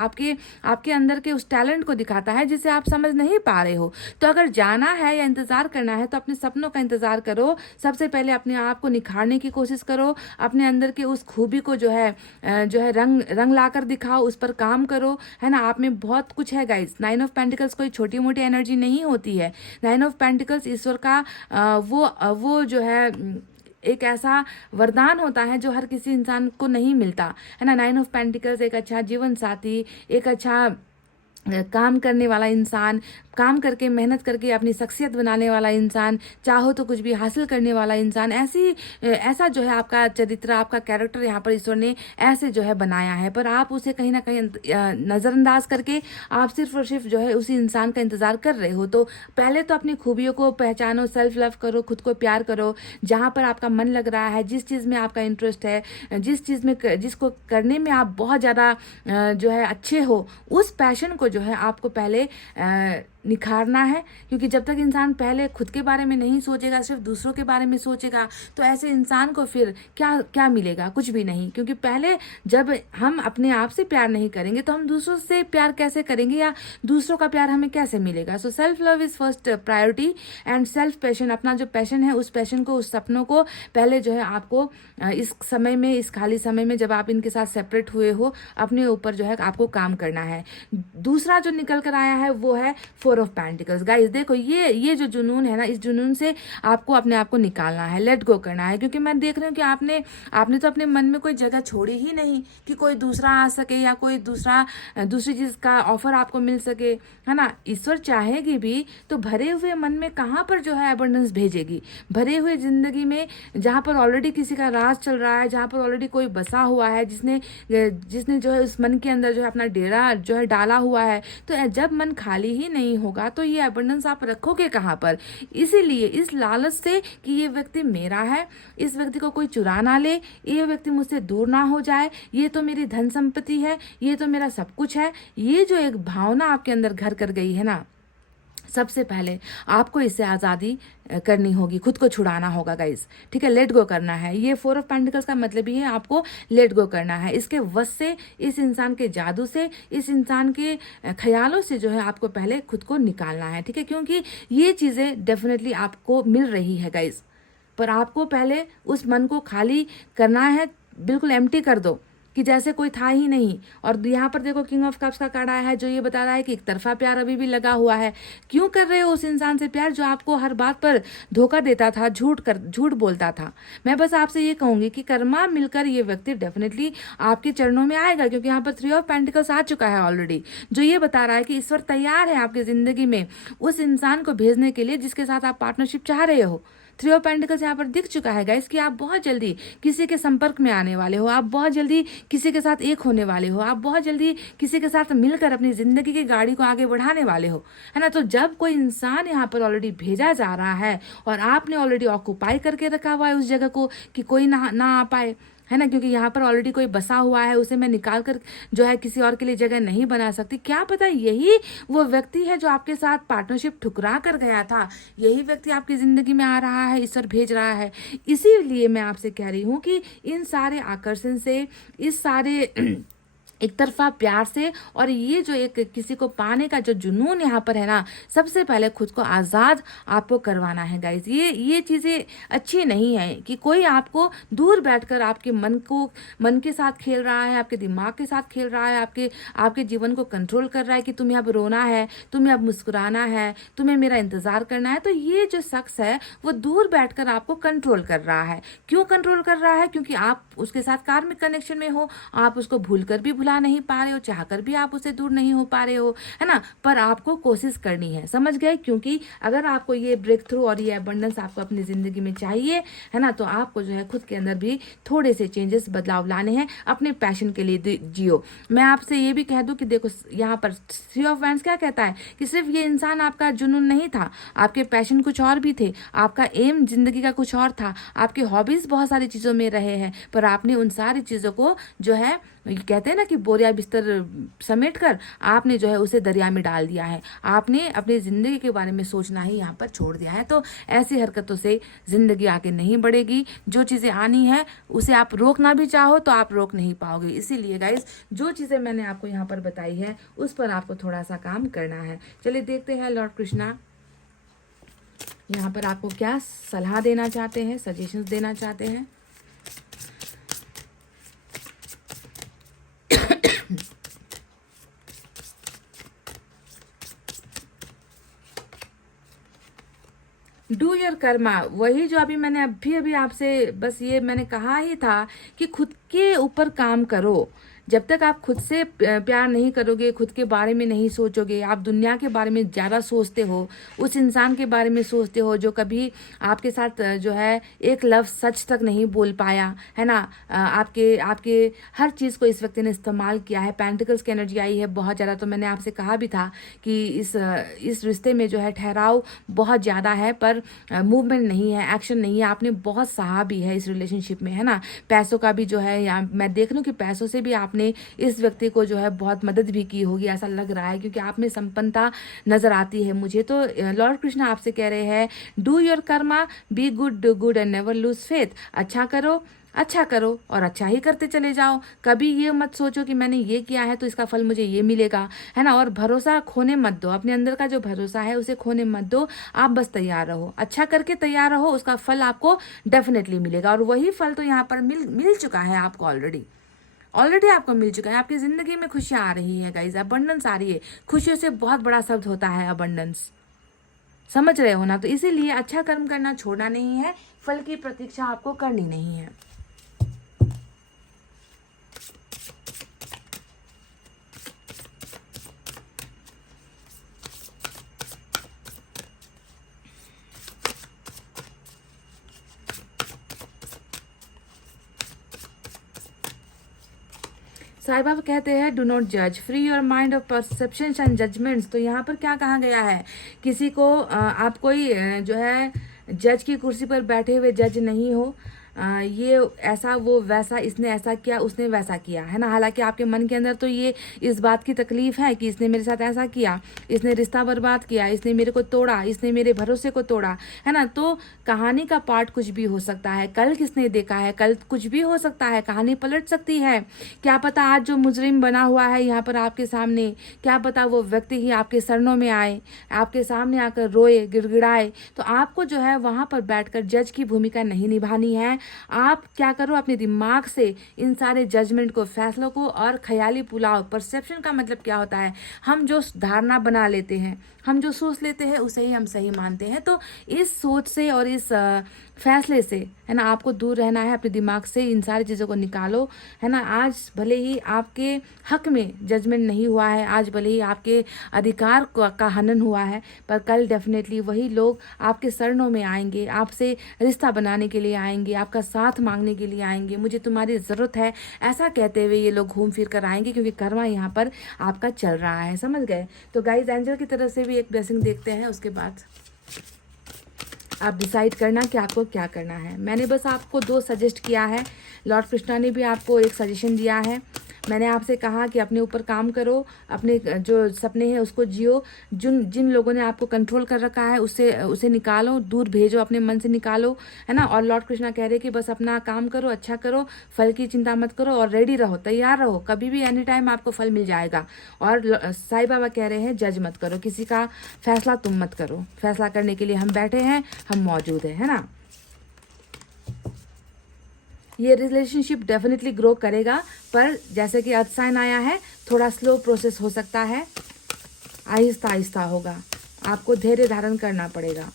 आपके अंदर के उस टैलेंट को दिखाता है जिसे आप समझ नहीं पा रहे हो। तो अगर जाना है या इंतज़ार करना है तो अपने सपनों का इंतज़ार करो। सबसे पहले अपने आप को निखारने की कोशिश करो, अपने अंदर के उस खूबी को जो है रंग लाकर दिखाओ, उस पर काम करो, है ना। आप में बहुत कुछ है गाइज। 9 ऑफ पेंटिकल्स कोई छोटी मोटी एनर्जी नहीं होती है। 9 ऑफ पेंटिकल्स ईश्वर का वो जो है एक ऐसा वरदान होता है जो हर किसी इंसान को नहीं मिलता, है ना। 9 ऑफ पेंटिकल्स एक अच्छा जीवन साथी, एक अच्छा काम करने वाला इंसान, काम करके मेहनत करके अपनी शख्सियत बनाने वाला इंसान, चाहो तो कुछ भी हासिल करने वाला इंसान, ऐसा जो है आपका चरित्र, आपका कैरेक्टर यहाँ पर ईश्वर ने ऐसे जो है बनाया है। पर आप उसे कहीं ना कहीं नज़रअंदाज करके आप सिर्फ और सिर्फ जो है उसी इंसान का इंतज़ार कर रहे हो। तो पहले तो अपनी खूबियों को पहचानो, सेल्फ लव करो, खुद को प्यार करो। जहाँ पर आपका मन लग रहा है, जिस चीज़ में आपका इंटरेस्ट है, जिसको करने में आप बहुत ज़्यादा जो है अच्छे हो, उस पैशन को जो है आपको पहले निखारना है। क्योंकि जब तक इंसान पहले खुद के बारे में नहीं सोचेगा, सिर्फ दूसरों के बारे में सोचेगा, तो ऐसे इंसान को फिर क्या मिलेगा, कुछ भी नहीं। क्योंकि पहले जब हम अपने आप से प्यार नहीं करेंगे तो हम दूसरों से प्यार कैसे करेंगे, या दूसरों का प्यार हमें कैसे मिलेगा। So self love is first priority and self passion, अपना जो पैशन है उस पैशन को, उस सपनों को पहले जो है आपको इस समय में, इस खाली समय में जब आप इनके साथ सेपरेट हुए हो, अपने ऊपर जो है आपको काम करना है। दूसरा जो निकल कर आया है वो है 4 ऑफ पेंटिकल्स। गाइस देखो, ये जो जुनून है ना, इस जुनून से आपको अपने आप को निकालना है, लेट गो करना है। क्योंकि मैं देख रही हूँ कि आपने तो अपने मन में कोई जगह छोड़ी ही नहीं कि कोई दूसरा आ सके या कोई दूसरी चीज़ का ऑफर आपको मिल सके, है ना। ईश्वर चाहेगी भी तो भरे हुए मन में कहाँ पर जो है एबंडेंस भेजेगी। भरे हुए जिंदगी में जहाँ पर ऑलरेडी किसी का राज चल रहा है, जहाँ पर ऑलरेडी कोई बसा हुआ है, जिसने जो है उस मन के अंदर जो है अपना डेरा जो है डाला हुआ है, तो जब मन खाली ही नहीं होगा तो ये एबंडेंस आप रखोगे कहाँ पर। इसीलिए इस लालच से कि ये व्यक्ति मेरा है, इस व्यक्ति को कोई चुरा ना ले, ये व्यक्ति मुझसे दूर ना हो जाए, ये तो मेरी धन संपत्ति है, ये तो मेरा सब कुछ है, ये जो एक भावना आपके अंदर घर कर गई है ना, सबसे पहले आपको इससे आज़ादी करनी होगी, खुद को छुड़ाना होगा गाइज, ठीक है। लेट गो करना है। ये 4 ऑफ पेंटिकल्स का मतलब ही है आपको लेट गो करना है। इसके वश से, इस इंसान के जादू से, इस इंसान के ख्यालों से जो है आपको पहले खुद को निकालना है, ठीक है। क्योंकि ये चीज़ें डेफिनेटली आपको मिल रही है गाइज, पर आपको पहले उस मन को खाली करना है, बिल्कुल एम्प्टी कर दो कि जैसे कोई था ही नहीं। और यहाँ पर देखो किंग ऑफ कप्स का कार्ड आया है जो ये बता रहा है कि एक तरफा प्यार अभी भी लगा हुआ है। क्यों कर रहे हो उस इंसान से प्यार जो आपको हर बात पर धोखा देता था, झूठ बोलता था। मैं बस आपसे ये कहूंगी कि कर्मा मिलकर ये व्यक्ति डेफिनेटली आपके चरणों में आएगा, क्योंकि यहाँ पर 3 ऑफ पेंटिकल्स आ चुका है ऑलरेडी, जो ये बता रहा है कि ईश्वर तैयार है आपकी जिंदगी में उस इंसान को भेजने के लिए जिसके साथ आप पार्टनरशिप चाह रहे हो। थ्री ऑफ पेंटिकल्स यहाँ पर दिख चुका है गाइस कि आप बहुत जल्दी किसी के संपर्क में आने वाले हो, आप बहुत जल्दी किसी के साथ एक होने वाले हो, आप बहुत जल्दी किसी के साथ मिलकर अपनी जिंदगी की गाड़ी को आगे बढ़ाने वाले हो, है ना। तो जब कोई इंसान यहाँ पर ऑलरेडी भेजा जा रहा है और आपने ऑलरेडी ऑक्यूपाई करके रखा हुआ है उस जगह को कि कोई ना आ पाए, है ना, क्योंकि यहाँ पर ऑलरेडी कोई बसा हुआ है, उसे मैं निकाल कर जो है किसी और के लिए जगह नहीं बना सकती। क्या पता यही वो व्यक्ति है जो आपके साथ पार्टनरशिप ठुकरा कर गया था, यही व्यक्ति आपकी जिंदगी में आ रहा है, ईश्वर भेज रहा है। इसीलिए मैं आपसे कह रही हूँ कि इन सारे आकर्षण से, इस सारे एक तरफा प्यार से और ये जो एक किसी को पाने का जो जुनून यहाँ पर है ना, सबसे पहले खुद को आज़ाद आपको करवाना है गाइज। ये चीज़ें अच्छी नहीं है कि कोई आपको दूर बैठकर आपके मन के साथ खेल रहा है, आपके दिमाग के साथ खेल रहा है, आपके जीवन को कंट्रोल कर रहा है कि तुम्हें अब रोना है, तुम्हें अब मुस्कुराना है, तुम्हें मेरा इंतजार करना है। तो ये जो शख्स है वो दूर बैठकर आपको कंट्रोल कर रहा है। क्यों कंट्रोल कर रहा है? क्योंकि आप उसके साथ कार्मिक कनेक्शन में हो, आप उसको भूल कर भी भुला नहीं पा रहे हो, चाहकर भी आप उससे दूर नहीं हो पा रहे हो, है ना। पर आपको कोशिश करनी है, समझ गए? क्योंकि अगर आपको ये ब्रेक थ्रू और ये अबंडेंस आपको अपनी जिंदगी में चाहिए, है ना, तो आपको जो है खुद के अंदर भी थोड़े से चेंजेस, बदलाव लाने हैं। अपने पैशन के लिए जियो। मैं आपसे ये भी कह दूं कि देखो यहाँ पर थ्री ऑफ वैंड्स क्या कहता है कि सिर्फ ये इंसान आपका जुनून नहीं था, आपके पैशन कुछ और भी थे, आपका एम जिंदगी का कुछ और था, आपके हॉबीज बहुत सारी चीजों में रहे हैं, पर आपने उन सारी चीजों को जो है, कहते हैं ना कि बोरिया बिस्तर समेट कर आपने जो है उसे दरिया में डाल दिया है। आपने अपनी ज़िंदगी के बारे में सोचना ही यहाँ पर छोड़ दिया है। तो ऐसी हरकतों से ज़िंदगी आगे नहीं बढ़ेगी। जो चीज़ें आनी है उसे आप रोकना भी चाहो तो आप रोक नहीं पाओगे। इसीलिए गाइस, जो चीज़ें मैंने आपको यहाँ पर बताई है उस पर आपको थोड़ा सा काम करना है। चलिए देखते हैं लॉर्ड कृष्णा यहाँ पर आपको क्या सलाह देना चाहते हैं, सजेशंस देना चाहते हैं। डू योर कर्मा, वही जो अभी मैंने अभी आपसे बस ये मैंने कहा ही था कि खुद के ऊपर काम करो। जब तक आप खुद से प्यार नहीं करोगे, खुद के बारे में नहीं सोचोगे, आप दुनिया के बारे में ज़्यादा सोचते हो, उस इंसान के बारे में सोचते हो जो कभी आपके साथ जो है एक लफ्ज़ सच तक नहीं बोल पाया, है ना, आपके हर चीज़ को इस व्यक्ति ने इस्तेमाल किया है। पेंटिकल्स की एनर्जी आई है बहुत ज़्यादा। तो मैंने आपसे कहा भी था कि इस रिश्ते में जो है ठहराव बहुत ज़्यादा है, पर मूवमेंट नहीं है, एक्शन नहीं है। आपने बहुत सहा भी है इस रिलेशनशिप में, है ना। पैसों का भी जो है, या मैं देख लूँ कि पैसों से भी आपने इस व्यक्ति को जो है बहुत मदद भी की होगी, ऐसा लग रहा है, क्योंकि आप में संपन्नता नजर आती है मुझे। तो लॉर्ड कृष्ण आपसे कह रहे हैं, do your Karma, be good and never lose faith. अच्छा करो और अच्छा ही करते चले जाओ। कभी ये मत सोचो कि मैंने ये किया है तो इसका फल मुझे ये मिलेगा, है ना। और भरोसा खोने मत दो, अपने अंदर का जो भरोसा है उसे खोने मत दो। आप बस तैयार रहो, अच्छा करके तैयार रहो, उसका फल आपको डेफिनेटली मिलेगा। और वही फल तो यहाँ पर मिल चुका है आपको ऑलरेडी आपको मिल चुका है। आपकी जिंदगी में खुशियां आ रही है गाइज, अबंडेंस आ रही है। खुशियों से बहुत बड़ा शब्द होता है अबंडेंस, समझ रहे हो ना। तो इसीलिए अच्छा कर्म करना छोड़ना नहीं है, फल की प्रतीक्षा आपको करनी नहीं है। साईं बाबा कहते हैं डू नॉट जज, free your mind of perceptions and judgements. तो यहाँ पर क्या कहा गया है, किसी को आप कोई जो है जज की कुर्सी पर बैठे हुए जज नहीं हो। ये ऐसा वो वैसा, इसने ऐसा किया उसने वैसा किया, है ना। हालांकि आपके मन के अंदर तो ये इस बात की तकलीफ है कि इसने मेरे साथ ऐसा किया, इसने रिश्ता बर्बाद किया, इसने मेरे को तोड़ा, इसने मेरे भरोसे को तोड़ा, है ना। तो कहानी का पार्ट कुछ भी हो सकता है, कल किसने देखा है, कल कुछ भी हो सकता है, कहानी पलट सकती है। क्या पता आज जो मुजरिम बना हुआ है यहाँ पर आपके सामने, क्या पता वो व्यक्ति ही आपके शरणों में आए, आपके सामने आकर रोए, गिड़गिड़ाए। तो आपको जो है वहाँ पर बैठकर जज की भूमिका नहीं निभानी है। आप क्या करो, अपने दिमाग से इन सारे जजमेंट को, फैसलों को और ख्याली पुलाव, परसेप्शन का मतलब क्या होता है, हम जो धारणा बना लेते हैं, हम जो सोच लेते हैं उसे ही हम सही मानते हैं। तो इस सोच से और इस फैसले से, है ना, आपको दूर रहना है। अपने दिमाग से इन सारी चीज़ों को निकालो, है ना। आज भले ही आपके हक में जजमेंट नहीं हुआ है, आज भले ही आपके अधिकार का हनन हुआ है, पर कल डेफिनेटली वही लोग आपके शरणों में आएंगे, आपसे रिश्ता बनाने के लिए आएंगे, आपका साथ मांगने के लिए आएंगे, मुझे तुम्हारी ज़रूरत है, ऐसा कहते हुए ये लोग घूम फिर कर आएंगे, क्योंकि कर्मा यहाँ पर आपका चल रहा है। समझ गए? तो गाइस, एंजल की तरफ से भी एक ब्लेसिंग देखते हैं, उसके बाद आप डिसाइड करना कि आपको क्या करना है। मैंने बस आपको 2 सजेस्ट किया है, लॉर्ड कृष्णा ने भी आपको एक सजेशन दिया है। मैंने आपसे कहा कि अपने ऊपर काम करो, अपने जो सपने हैं उसको जियो, जिन लोगों ने आपको कंट्रोल कर रखा है उसे निकालो, दूर भेजो, अपने मन से निकालो, है ना। और लॉर्ड कृष्णा कह रहे कि बस अपना काम करो, अच्छा करो, फल की चिंता मत करो और रेडी रहो, तैयार रहो, कभी भी एनी टाइम आपको फल मिल जाएगा। और साईं बाबा कह रहे हैं जज मत करो, किसी का फैसला तुम मत करो, फैसला करने के लिए हम बैठे हैं, हम मौजूद हैं, है ना। ये रिलेशनशिप डेफिनेटली ग्रो करेगा, पर जैसे कि अर्थ साइन आया है, थोड़ा स्लो प्रोसेस हो सकता है, आहिस्ता आहिस्ता होगा, आपको धैर्य धारण करना पड़ेगा।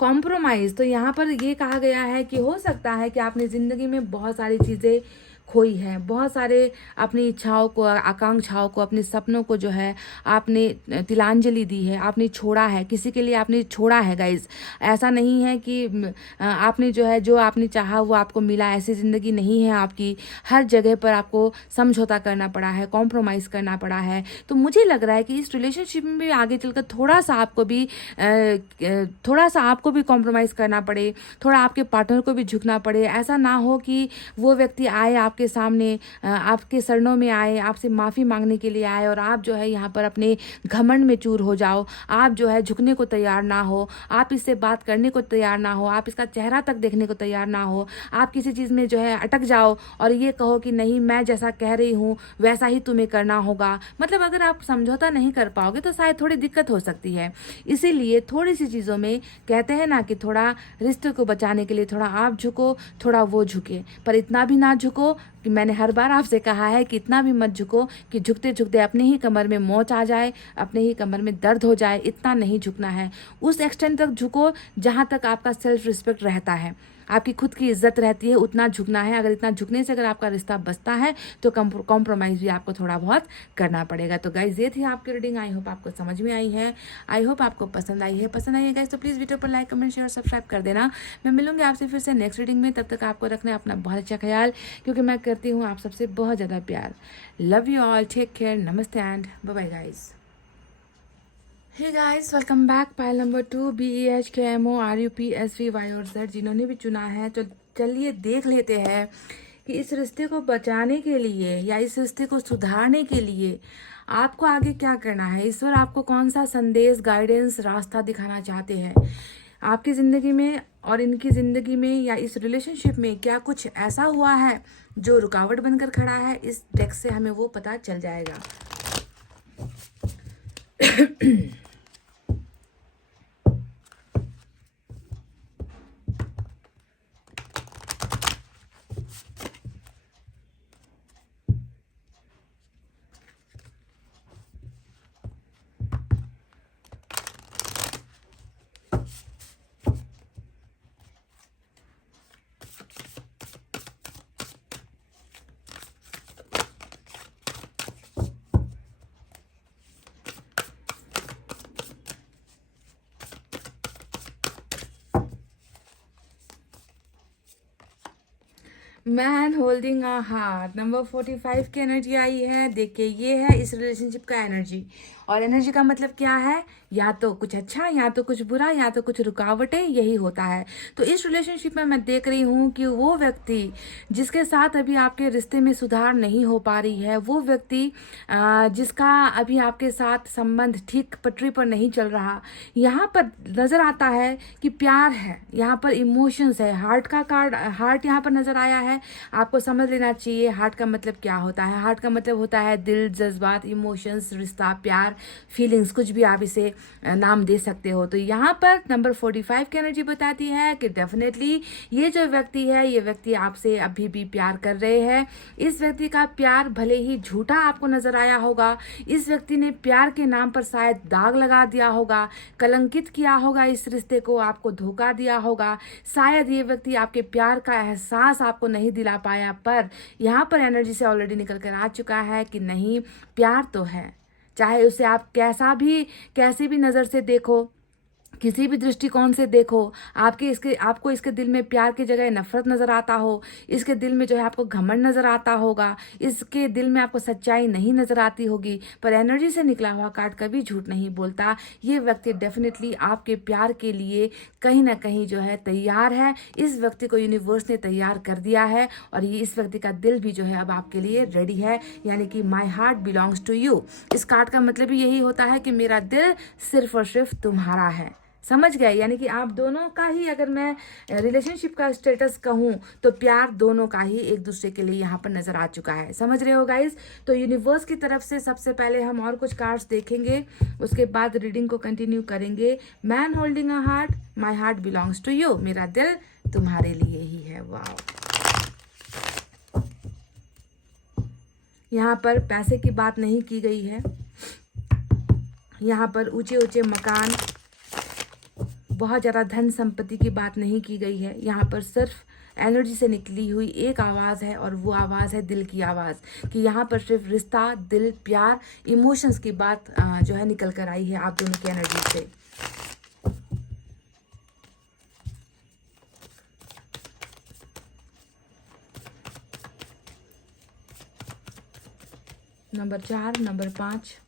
कॉम्प्रोमाइज़, तो यहाँ पर ये कहा गया है कि हो सकता है कि आपने ज़िंदगी में बहुत सारी चीज़ें खोई है, बहुत सारे अपनी इच्छाओं को, आकांक्षाओं को, अपने सपनों को जो है आपने तिलांजलि दी है, आपने छोड़ा है, किसी के लिए आपने छोड़ा है। गाइज, ऐसा नहीं है कि आपने जो है, जो आपने चाहा वो आपको मिला, ऐसी ज़िंदगी नहीं है आपकी। हर जगह पर आपको समझौता करना पड़ा है, कॉम्प्रोमाइज़ करना पड़ा है। तो मुझे लग रहा है कि इस रिलेशनशिप में भी आगे चलकर थोड़ा सा आपको भी कॉम्प्रोमाइज़ करना पड़े, थोड़ा आपके पार्टनर को भी झुकना पड़े। ऐसा ना हो कि वो व्यक्ति आए आपके सामने, आपके शरणों में आए, आपसे माफ़ी मांगने के लिए आए और आप जो है यहाँ पर अपने घमंड में चूर हो जाओ, आप जो है झुकने को तैयार ना हो, आप इससे बात करने को तैयार ना हो, आप इसका चेहरा तक देखने को तैयार ना हो, आप किसी चीज़ में जो है अटक जाओ और ये कहो कि नहीं, मैं जैसा कह रही हूँ वैसा ही तुम्हें करना होगा। मतलब अगर आप समझौता नहीं कर पाओगे तो शायद थोड़ी दिक्कत हो सकती है। इसीलिए थोड़ी सी चीज़ों में कहते हैं ना कि थोड़ा रिश्ते को बचाने के लिए थोड़ा आप झुको, थोड़ा वो झुके, पर इतना भी ना झुको कि मैंने हर बार आपसे कहा है कि इतना भी मत झुको कि झुकते झुकते अपने ही कमर में मोच आ जाए, अपने ही कमर में दर्द हो जाए। इतना नहीं झुकना है, उस एक्सटेंड तक झुको जहाँ तक आपका सेल्फ रिस्पेक्ट रहता है, आपकी खुद की इज्जत रहती है, उतना झुकना है। अगर इतना झुकने से अगर आपका रिश्ता बचता है तो कॉम्प्रोमाइज़ भी आपको थोड़ा बहुत करना पड़ेगा। तो गाइज, ये थी आपकी रीडिंग। आई होप आपको समझ में आई है, आई होप आपको पसंद आई है। पसंद आई है गाइज तो प्लीज़ वीडियो पर लाइक, कमेंट, शेयर और सब्सक्राइब कर देना। मैं मिलूंगी आपसे फिर से नेक्स्ट रीडिंग में। तब तक आपको रखना है अपना बहुत अच्छा ख्याल, क्योंकि मैं करती हूँ आप सबसे बहुत ज़्यादा प्यार। Love you all, take care, नमस्ते and bye bye guys. Hey guys, welcome back. Pile number 2, BEHKMO RUPSVY और Z जिन्होंने भी चुना है। तो चलिए देख लेते हैं कि इस रिश्ते को बचाने के लिए या इस रिश्ते को सुधारने के लिए आपको आगे क्या करना है। ईश्वर आपको कौन सा संदेश, गाइडेंस, रास्ता दिखाना चाहते हैं आपकी ज़िंदगी में और इनकी ज़िंदगी में, या इस रिलेशनशिप में क्या कुछ ऐसा हुआ है जो रुकावट बनकर खड़ा है। इस डेक से हमें वो पता चल जाएगा। Man holding a heart, number 45 की एनर्जी आई है। देखिए, ये है इस रिलेशनशिप का एनर्जी। और एनर्जी का मतलब क्या है, या तो कुछ अच्छा, या तो कुछ बुरा, या तो कुछ रुकावटें, यही होता है। तो इस रिलेशनशिप में मैं देख रही हूँ कि वो व्यक्ति जिसके साथ अभी आपके रिश्ते में सुधार नहीं हो पा रही है, वो व्यक्ति जिसका अभी आपके साथ संबंध ठीक पटरी पर नहीं चल रहा, यहाँ पर नज़र आता है कि प्यार है, यहाँ पर इमोशंस है, हार्ट का कार्ड, हार्ट यहाँ पर नज़र आया है। है आपको समझ लेना चाहिए हार्ट का मतलब क्या होता है। हार्ट का मतलब होता है दिल, जज्बात, इमोशंस, रिश्ता, प्यार, फीलिंग्स, कुछ भी आप इसे नाम दे सकते हो। तो यहाँ पर नंबर 45 की एनर्जी बताती है कि डेफिनेटली ये जो व्यक्ति है, ये व्यक्ति आपसे अभी भी प्यार कर रहे हैं। इस व्यक्ति का प्यार भले ही झूठा आपको नजर आया होगा, इस व्यक्ति ने प्यार के नाम पर शायद दाग लगा दिया होगा, कलंकित किया होगा इस रिश्ते को, आपको धोखा दिया होगा, शायद ये व्यक्ति आपके प्यार का एहसास आपको नहीं दिला पाया, पर यहाँ पर एनर्जी से ऑलरेडी निकल कर आ चुका है कि नहीं, प्यार तो है। चाहे उसे आप कैसी भी नज़र से देखो, किसी भी दृष्टिकोण से देखो, आपको इसके दिल में प्यार की जगह नफरत नजर आता हो, इसके दिल में जो है आपको घमंड नजर आता होगा, इसके दिल में आपको सच्चाई नहीं नजर आती होगी, पर एनर्जी से निकला हुआ कार्ड कभी झूठ नहीं बोलता। ये व्यक्ति डेफिनेटली आपके प्यार के लिए कहीं ना कहीं जो है तैयार है। इस व्यक्ति को यूनिवर्स ने तैयार कर दिया है और ये इस व्यक्ति का दिल भी जो है अब आपके लिए रेडी है, यानी कि my heart belongs to you. इस कार्ड का मतलब भी यही होता है कि मेरा दिल सिर्फ और सिर्फ तुम्हारा है। समझ गए? यानी कि आप दोनों का ही, अगर मैं रिलेशनशिप का स्टेटस कहूँ तो प्यार दोनों का ही एक दूसरे के लिए यहाँ पर नजर आ चुका है। समझ रहे हो गाइज? तो यूनिवर्स की तरफ से सबसे पहले हम और कुछ कार्ड्स देखेंगे, उसके बाद रीडिंग को कंटिन्यू करेंगे। Man holding a heart, my heart belongs to you, मेरा दिल तुम्हारे लिए ही है। वाह! यहाँ पर पैसे की बात नहीं की गई है, यहाँ पर ऊंचे ऊंचे मकान, बहुत ज़्यादा धन संपत्ति की बात नहीं की गई है। यहाँ पर सिर्फ एनर्जी से निकली हुई एक आवाज़ है और वो आवाज़ है दिल की आवाज़, कि यहाँ पर सिर्फ रिश्ता, दिल, प्यार, इमोशंस की बात जो है निकल कर आई है आप दोनों की एनर्जी से। Number 4, number 5,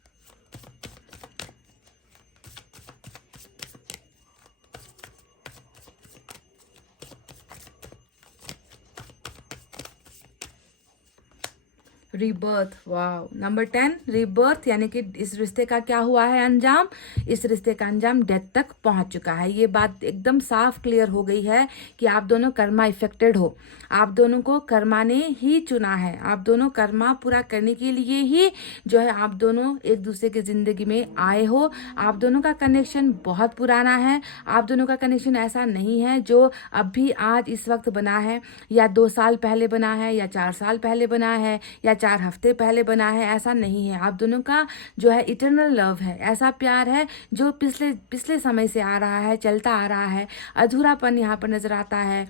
rebirth. वाह! नंबर 10, रीबर्थ, यानी कि इस रिश्ते का क्या हुआ है अंजाम? इस रिश्ते का अंजाम डेथ तक पहुंच चुका है। ये बात एकदम साफ क्लियर हो गई है कि आप दोनों कर्मा इफेक्टेड हो, आप दोनों को कर्मा ने ही चुना है, आप दोनों कर्मा पूरा करने के लिए ही जो है आप दोनों एक दूसरे की जिंदगी में आए हो। आप दोनों का कनेक्शन बहुत पुराना है, आप दोनों का कनेक्शन ऐसा नहीं है जो अभी आज इस वक्त बना है, या 2 साल पहले बना है, या 4 साल पहले बना है, या 4 हफ्ते पहले बना है। ऐसा नहीं है। आप दोनों का जो है इटर्नल लव है, ऐसा प्यार है जो पिछले समय से आ रहा है, चलता आ रहा है। अधूरापन यहाँ पर नजर आता है,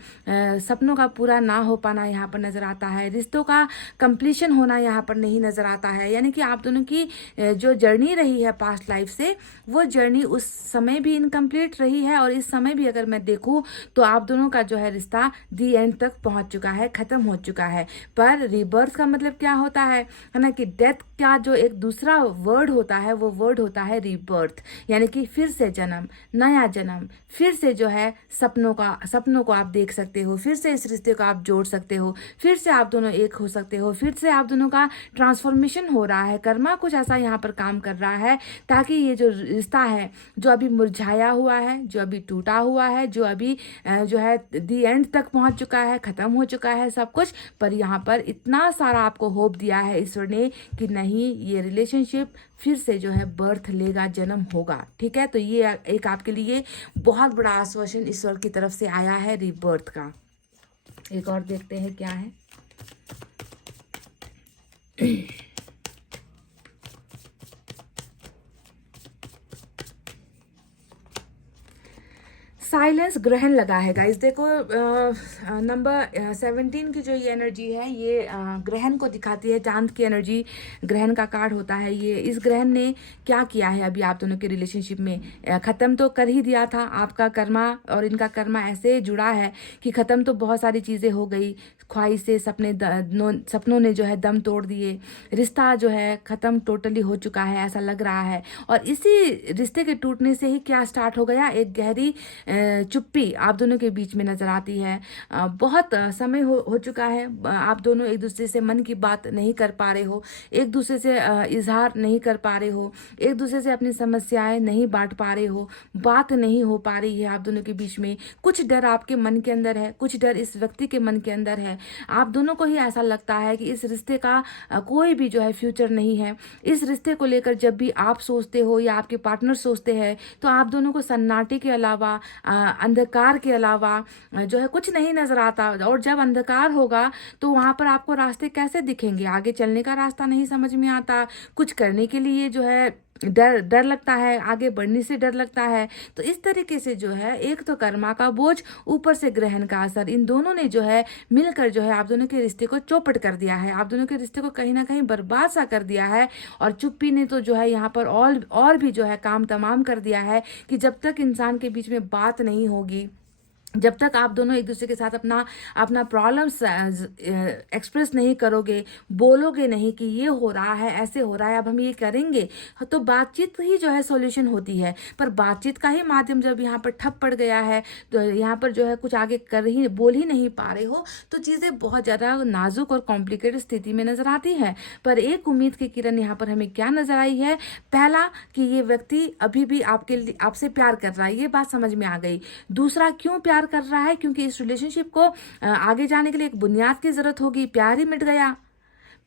सपनों का पूरा ना हो पाना यहाँ पर नजर आता है, रिश्तों का कंप्लीशन होना यहाँ पर नहीं नजर आता है। यानी कि आप दोनों की जो जर्नी रही है पास्ट लाइफ से, वो जर्नी उस समय भी इनकम्प्लीट रही है और इस समय भी अगर मैं देखूँ तो आप दोनों का जो है रिश्ता दी एंड तक पहुंच चुका है, खत्म हो चुका है। पर रीबर्थ का मतलब क्या होता है ना, कि डेथ का जो एक दूसरा वर्ड होता है वो वर्ड होता है रीबर्थ, यानी कि फिर से जन्म, नया जन्म, फिर से जो है सपनों को आप देख सकते हो, फिर से इस रिश्ते को आप जोड़ सकते हो, फिर से आप दोनों एक हो सकते हो, फिर से आप दोनों का ट्रांसफॉर्मेशन हो रहा है। कर्मा कुछ ऐसा यहाँ पर काम कर रहा है ताकि ये जो रिश्ता है जो अभी मुरझाया हुआ है, जो अभी टूटा हुआ है, जो अभी जो है दी एंड तक पहुंच चुका है, खत्म हो चुका है सब कुछ, पर यहाँ पर इतना सारा आपको होप दिया है ईश्वर ने कि नहीं, ये रिलेशनशिप फिर से जो है बर्थ लेगा, जन्म होगा। ठीक है, तो ये एक आपके लिए बहुत बड़ा आश्वासन ईश्वर की तरफ से आया है रीबर्थ का। एक और देखते हैं क्या है। साइलेंस, ग्रहण लगा है गाइस। देखो नंबर 17 की जो ये एनर्जी है, ये ग्रहण को दिखाती है, चांद की एनर्जी ग्रहण का कार्ड होता है। ये इस ग्रहण ने क्या किया है अभी आप दोनों के रिलेशनशिप में, ख़त्म तो कर ही दिया था। आपका कर्मा और इनका कर्मा ऐसे जुड़ा है कि ख़त्म तो बहुत सारी चीज़ें हो गई, ख्वाहिशें, सपनों ने जो है दम तोड़ दिए, रिश्ता जो है ख़त्म टोटली हो चुका है ऐसा लग रहा है। और इसी रिश्ते के टूटने से ही क्या स्टार्ट हो गया, एक गहरी चुप्पी आप दोनों के बीच में नजर आती है। बहुत समय हो चुका है, आप दोनों एक दूसरे से मन की बात नहीं कर पा रहे हो, एक दूसरे से इजहार नहीं कर पा रहे हो, एक दूसरे से अपनी समस्याएं नहीं बांट पा रहे हो, बात नहीं हो पा रही है आप दोनों के बीच में। कुछ डर आपके मन के अंदर है, कुछ डर इस व्यक्ति के मन के अंदर है, है, आप दोनों को ही ऐसा लगता है कि इस रिश्ते का कोई भी जो है फ्यूचर नहीं है। इस रिश्ते को लेकर जब भी आप सोचते हो या आपके पार्टनर सोचते हैं तो आप दोनों को सन्नाटे के अलावा अंधकार के अलावा जो है कुछ नहीं नजर आता। और जब अंधकार होगा तो वहां पर आपको रास्ते कैसे दिखेंगे, आगे चलने का रास्ता नहीं समझ में आता, कुछ करने के लिए जो है डर डर लगता है, आगे बढ़ने से डर लगता है। तो इस तरीके से जो है एक तो कर्मा का बोझ, ऊपर से ग्रहण का असर, इन दोनों ने जो है मिलकर जो है आप दोनों के रिश्ते को चौपट कर दिया है, आप दोनों के रिश्ते को कहीं ना कहीं बर्बाद सा कर दिया है। और चुप्पी ने तो जो है यहाँ पर और भी जो है काम तमाम कर दिया है कि जब तक इंसान के बीच में बात नहीं होगी, जब तक आप दोनों एक दूसरे के साथ अपना अपना प्रॉब्लम्स एक्सप्रेस नहीं करोगे, बोलोगे नहीं कि ये हो रहा है, ऐसे हो रहा है, अब हम ये करेंगे, तो बातचीत ही जो है सॉल्यूशन होती है। पर बातचीत का ही माध्यम जब यहाँ पर ठप पड़ गया है, तो यहाँ पर जो है कुछ आगे बोल ही नहीं पा रहे हो, तो चीज़ें बहुत ज़्यादा नाजुक और कॉम्प्लिकेटेड स्थिति में नजर आती है। पर एक उम्मीद की किरण यहाँ पर हमें क्या नजर आई है, पहला कि ये व्यक्ति अभी भी आपसे प्यार कर रहा है, ये बात समझ में आ गई। दूसरा, क्यों प्यार कर रहा है, क्योंकि इस रिलेशनशिप को आगे जाने के लिए एक बुनियाद की जरूरत होगी। प्यार ही मिट गया,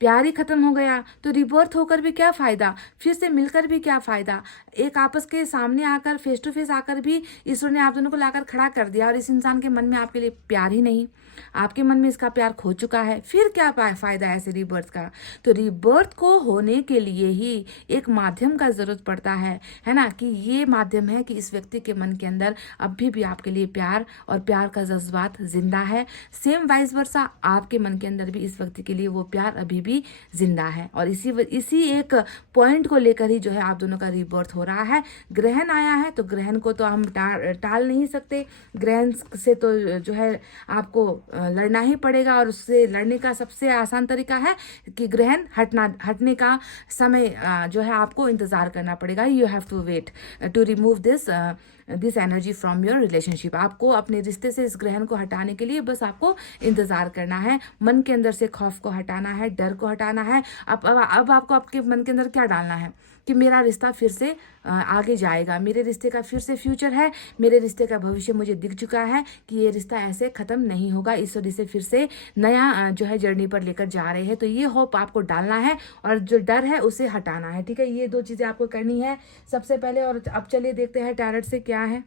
प्यार ही खत्म हो गया तो रिबर्थ होकर भी क्या फायदा, फिर से मिलकर भी क्या फायदा। एक आपस के सामने आकर फेस टू फेस आकर भी ईश्वर ने आप दोनों को लाकर खड़ा कर दिया और इस इंसान के मन में आपके लिए प्यार ही नहीं, आपके मन में इसका प्यार खो चुका है, फिर क्या फायदा ऐसे रिबर्थ का। तो रिबर्थ को होने के लिए ही एक माध्यम का जरूरत पड़ता है ना, कि ये माध्यम है कि इस व्यक्ति के मन के अंदर अभी भी आपके लिए प्यार और प्यार का जज्बात जिंदा है। सेम वाइस वर्सा आपके मन के अंदर भी इस व्यक्ति के लिए वो प्यार अभी भी जिंदा है। और इसी एक पॉइंट को लेकर ही जो है आप दोनों का रिबर्थ हो रहा है। ग्रहण आया है तो ग्रहण को तो हम टाल नहीं सकते, ग्रहण से तो जो है आपको लड़ना ही पड़ेगा। और उससे लड़ने का सबसे आसान तरीका है कि ग्रहण हटने का समय जो है आपको इंतजार करना पड़ेगा। You have to wait to remove this energy from your relationship. आपको अपने रिश्ते से इस ग्रहण को हटाने के लिए बस आपको इंतजार करना है, मन के अंदर से खौफ को हटाना है, डर को हटाना है। अब आपको आपके मन के अंदर क्या डालना है कि मेरा रिश्ता फिर से आगे जाएगा, मेरे रिश्ते का फिर से फ्यूचर है, मेरे रिश्ते का भविष्य मुझे दिख चुका है कि ये रिश्ता ऐसे खत्म नहीं होगा, इस वजह से फिर से नया जो है जर्नी पर लेकर जा रहे हैं। तो ये होप आपको डालना है और जो डर है उसे हटाना है, ठीक है। ये दो चीज़ें आपको करनी है सबसे पहले। और अब चलिए देखते हैं टैरेट से क्या है।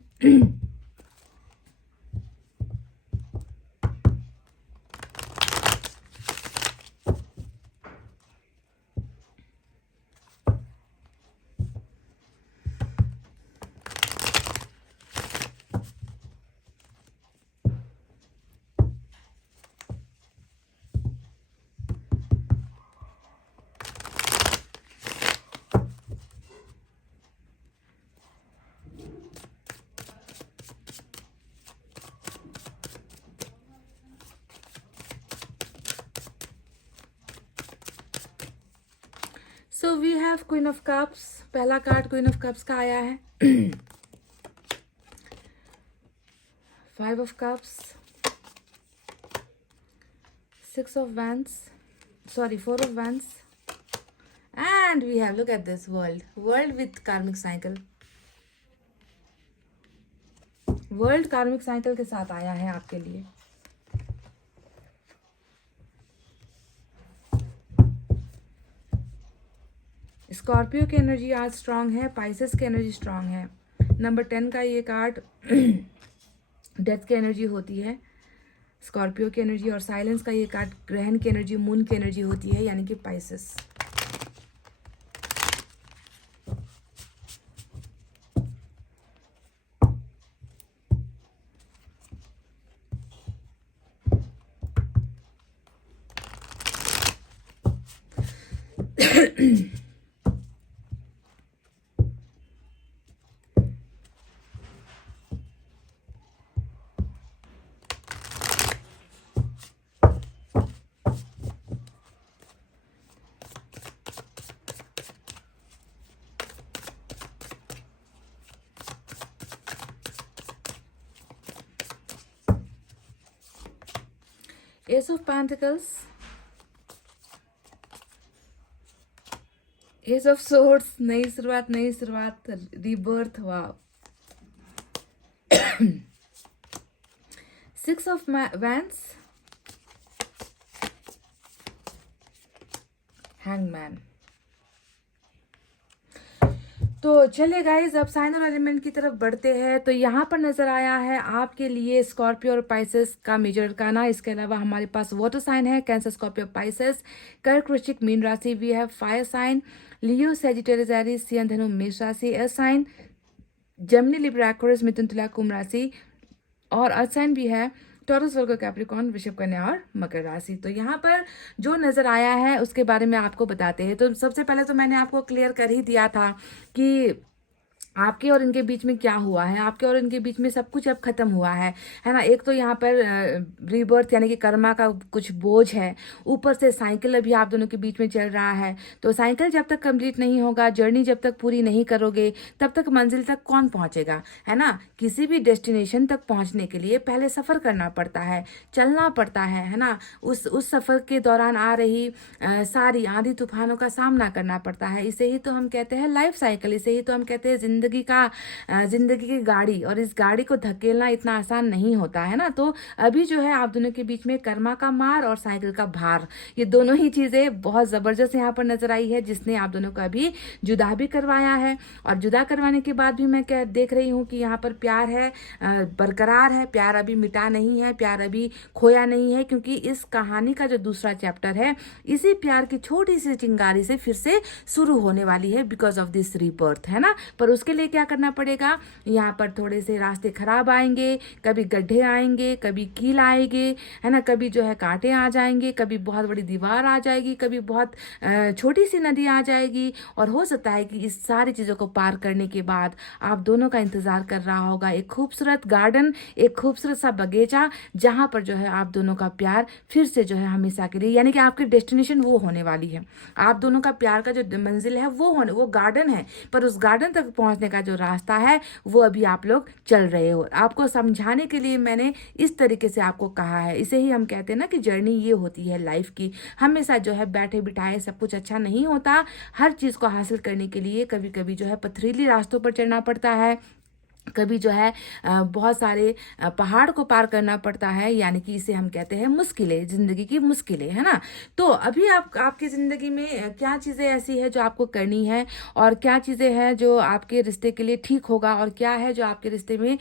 So we have queen of cups. पहला कार्ड क्वीन ऑफ कप्स का आया है। 5 of cups, 6 of wands, sorry 4 of wands, and we have, look at this, world with karmic cycle. World karmic cycle के साथ आया है आपके लिए। स्कॉर्पियो की एनर्जी आज स्ट्रांग है, पाइसेस की एनर्जी स्ट्रांग है। नंबर 10 का ये कार्ड डेथ की एनर्जी होती है, स्कॉर्पियो की एनर्जी। और साइलेंस का ये कार्ड ग्रहण की एनर्जी, मून की एनर्जी होती है, यानी कि Pisces. S of pentacles, S of swords, नई शुरुआत, rebirth, wow. 6 of wands, hangman. तो चलिए गाइज, अब साइन और एलिमेंट की तरफ बढ़ते हैं। तो यहाँ पर नजर आया है आपके लिए स्कॉर्पियो और पाइसेस का मेजर अरकाना। इसके अलावा हमारे पास वाटर साइन है कैंसर, स्कॉर्पियो, पाइसेस, कर्क, वृश्चिक, मीन राशि। We have fire sign Leo, Sagittarius, Aries, सिंह, धनु, मेष राशि। Air sign Gemini, Libra, Aquarius, मिथुन, तुला, कुंभ राशि। और अर्थ साइन भी है टॉरस, वर्गो, कैप्रिकॉर्न, वृषभ, कन्या और मकर राशि। तो यहाँ पर जो नजर आया है उसके बारे में आपको बताते हैं। तो सबसे पहले तो मैंने आपको क्लियर कर ही दिया था कि आपके और इनके बीच में क्या हुआ है। आपके और इनके बीच में सब कुछ अब खत्म हुआ है ना। एक तो यहाँ पर रीबर्थ यानी कि कर्मा का कुछ बोझ है, ऊपर से साइकिल अभी आप दोनों के बीच में चल रहा है। तो साइकिल जब तक कंप्लीट नहीं होगा, जर्नी जब तक पूरी नहीं करोगे, तब तक मंजिल तक कौन पहुंचेगा, है ना। किसी भी डेस्टिनेशन तक पहुंचने के लिए पहले सफर करना पड़ता है, चलना पड़ता है ना। उस सफर के दौरान आ रही सारी आंधी तूफानों का सामना करना पड़ता है। इसे ही तो हम कहते हैं लाइफ साइकिल, इसे ही तो हम कहते हैं जिंदगी की गाड़ी। और इस गाड़ी को धकेलना इतना आसान नहीं होता है ना। तो अभी जो है आप दोनों के बीच में कर्मा का मार और साइकिल का भार, ये दोनों ही चीजें बहुत जबरदस्त यहाँ पर नजर आई है, जिसने आप दोनों को अभी जुदा भी करवाया है। और जुदा करवाने के बाद भी मैं क्या देख रही हूँ कि यहाँ पर प्यार है, बरकरार है, प्यार अभी मिटा नहीं है, प्यार अभी खोया नहीं है। क्योंकि इस कहानी का जो दूसरा चैप्टर है, इसी प्यार की छोटी सी चिंगारी से फिर से शुरू होने वाली है, बिकॉज ऑफ दिस रीबर्थ, है ना। पर उसके लिए क्या करना पड़ेगा, यहाँ पर थोड़े से रास्ते खराब आएंगे, कभी गड्ढे आएंगे, कभी कील आएंगे, है ना, कभी जो है कांटे आ जाएंगे, कभी बहुत बड़ी दीवार आ जाएगी, कभी बहुत छोटी सी नदी आ जाएगी। और हो सकता है कि इस सारी चीजों को पार करने के बाद आप दोनों का इंतजार कर रहा होगा एक खूबसूरत गार्डन, एक खूबसूरत सा बगीचा, जहां पर जो है आप दोनों का प्यार फिर से जो है हमेशा के लिए, यानी कि आपकी डेस्टिनेशन वो होने वाली है। आप दोनों का प्यार का जो मंजिल है वो गार्डन है, पर उस गार्डन तक पहुंचने का जो रास्ता है वो अभी आप लोग चल रहे हो। आपको समझाने के लिए मैंने इस तरीके से आपको कहा है। इसे ही हम कहते हैं ना कि जर्नी ये होती है लाइफ की। हमेशा जो है बैठे बिठाए सब कुछ अच्छा नहीं होता। हर चीज को हासिल करने के लिए कभी कभी जो है पथरीली रास्तों पर चढ़ना पड़ता है, कभी जो है बहुत सारे पहाड़ को पार करना पड़ता है, यानी कि इसे हम कहते हैं मुश्किलें, जिंदगी की मुश्किलें, है ना। तो अभी आपकी जिंदगी में क्या चीजें ऐसी है जो आपको करनी है, और क्या चीजें हैं जो आपके रिश्ते के लिए ठीक होगा, और क्या है जो आपके रिश्ते में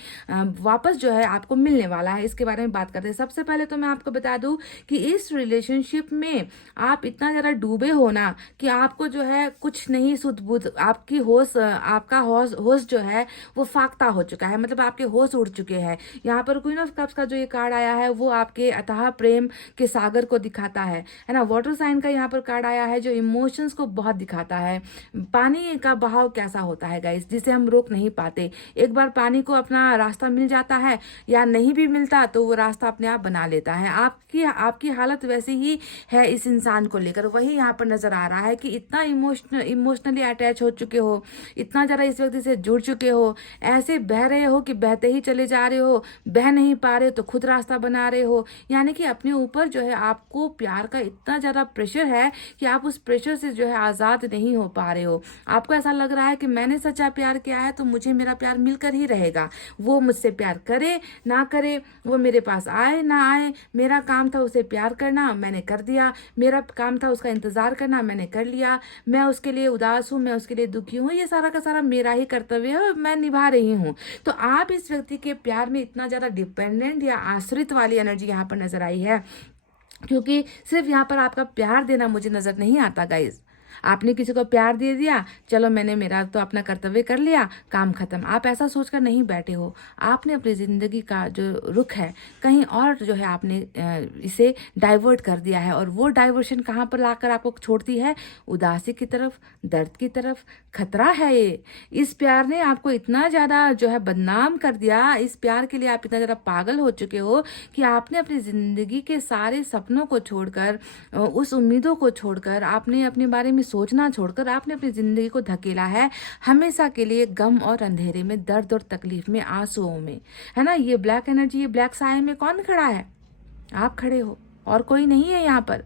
वापस जो है आपको मिलने वाला है, इसके बारे में बात करते हैं। सबसे पहले तो मैं आपको बता दूं कि इस रिलेशनशिप में आप इतना ज्यादा डूबे हो ना कि आपको जो है कुछ नहीं सुध बुध, आपकी होश, आपका होश जो है वो फाख्ता हो चुका है, मतलब आपके होश उड़ चुके हैं। यहाँ पर क्वीन ऑफ कप्स का जो ये कार्ड आया है वो आपके अथाह प्रेम के सागर को दिखाता है ना। वाटर साइन का यहाँ पर कार्ड आया है जो इमोशंस को बहुत दिखाता है। पानी का बहाव कैसा होता है गाइस, जिसे हम रोक नहीं पाते। एक बार पानी को अपना रास्ता मिल जाता है, या नहीं भी मिलता तो वो रास्ता अपने आप बना लेता है। आपकी हालत वैसी ही है इस इंसान को लेकर। वही यहाँ पर नजर आ रहा है कि इतना इमोशनली अटैच हो चुके हो, इतना ज्यादा इस व्यक्ति से जुड़ चुके हो, ऐसे बह रहे हो कि बहते ही चले जा रहे हो, बह नहीं पा रहे हो तो खुद रास्ता बना रहे हो। यानी कि अपने ऊपर जो है आपको प्यार का इतना ज्यादा प्रेशर है कि आप उस प्रेशर से जो है आजाद नहीं हो पा रहे हो। आपको ऐसा लग रहा है कि मैंने सच्चा प्यार किया है तो मुझे मेरा प्यार मिलकर ही रहेगा। वो मुझसे प्यार करे ना करे, वो मेरे पास आए ना आए, मेरा काम था उसे प्यार करना, मैंने कर दिया। मेरा काम था उसका इंतजार करना, मैंने कर लिया। मैं उसके लिए उदास हूँ, मैं उसके लिए दुखी हूँ, ये सारा का सारा मेरा ही कर्तव्य है, मैं निभा रही हूँ। तो आप इस व्यक्ति के प्यार में इतना ज्यादा डिपेंडेंट या आश्रित वाली एनर्जी यहाँ पर नजर आई है, क्योंकि सिर्फ यहाँ पर आपका प्यार देना मुझे नजर नहीं आता गाइज। आपने किसी को प्यार दे दिया, चलो मैंने मेरा तो अपना कर्तव्य कर लिया, काम खत्म। आप ऐसा सोचकर नहीं बैठे हो। आपने अपनी जिंदगी का जो रुख है कहीं और जो है आपने इसे डाइवर्ट कर दिया है। और वो डाइवर्शन कहाँ पर लाकर आपको छोड़ती है, उदासी की तरफ, दर्द की तरफ। खतरा है ये। इस प्यार ने आपको इतना ज्यादा जो है बदनाम कर दिया, इस प्यार के लिए आप इतना ज्यादा पागल हो चुके हो कि आपने अपनी जिंदगी के सारे सपनों को छोड़कर, उस उम्मीदों को छोड़कर, आपने अपने बारे में सोचना छोड़कर आपने अपनी जिंदगी को धकेला है हमेशा के लिए गम और अंधेरे में, दर्द और तकलीफ में, आंसुओं में, है ना। ये ब्लैक एनर्जी, ये ब्लैक साए में कौन खड़ा है? आप खड़े हो और कोई नहीं है यहाँ पर।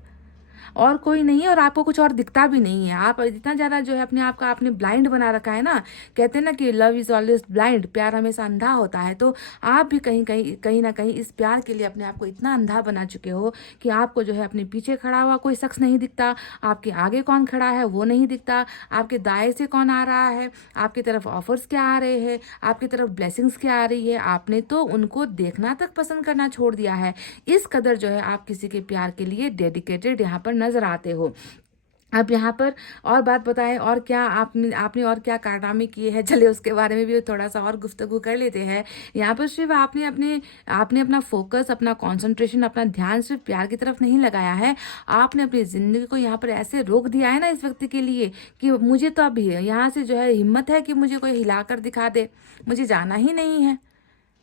और कोई नहीं है और आपको कुछ और दिखता भी नहीं है। आप इतना ज़्यादा जो है अपने आप का आपने ब्लाइंड बना रखा है ना, कहते हैं ना कि लव इज़ ऑलवेज ब्लाइंड, प्यार हमेशा अंधा होता है। तो आप भी कहीं ना कहीं इस प्यार के लिए अपने आप को इतना अंधा बना चुके हो कि आपको जो है अपने पीछे खड़ा हुआ कोई शख्स नहीं दिखता, आपके आगे कौन खड़ा है वो नहीं दिखता, आपके दाएं से कौन आ रहा है, आपकी तरफ ऑफर्स क्या आ रहे हैं, आपकी तरफ ब्लेसिंग्स क्या आ रही है। आपने तो उनको देखना तक पसंद करना छोड़ दिया है। इस कदर जो है आप किसी के प्यार के लिए डेडिकेटेड यहाँ पर नजर आते हो। अब यहाँ पर और बात बताएं, और क्या आपने आपने और क्या कारनामे किए हैं, चलिए उसके बारे में भी थोड़ा सा और गुफ्तगू कर लेते हैं। यहाँ पर सिर्फ आपने अपना फोकस, अपना कंसंट्रेशन, अपना ध्यान सिर्फ प्यार की तरफ नहीं लगाया है, आपने अपनी ज़िंदगी को यहाँ पर ऐसे रोक दिया है ना इस व्यक्ति के लिए कि मुझे तो अभी यहाँ से जो है हिम्मत है कि मुझे कोई हिलाकर दिखा दे, मुझे जाना ही नहीं है,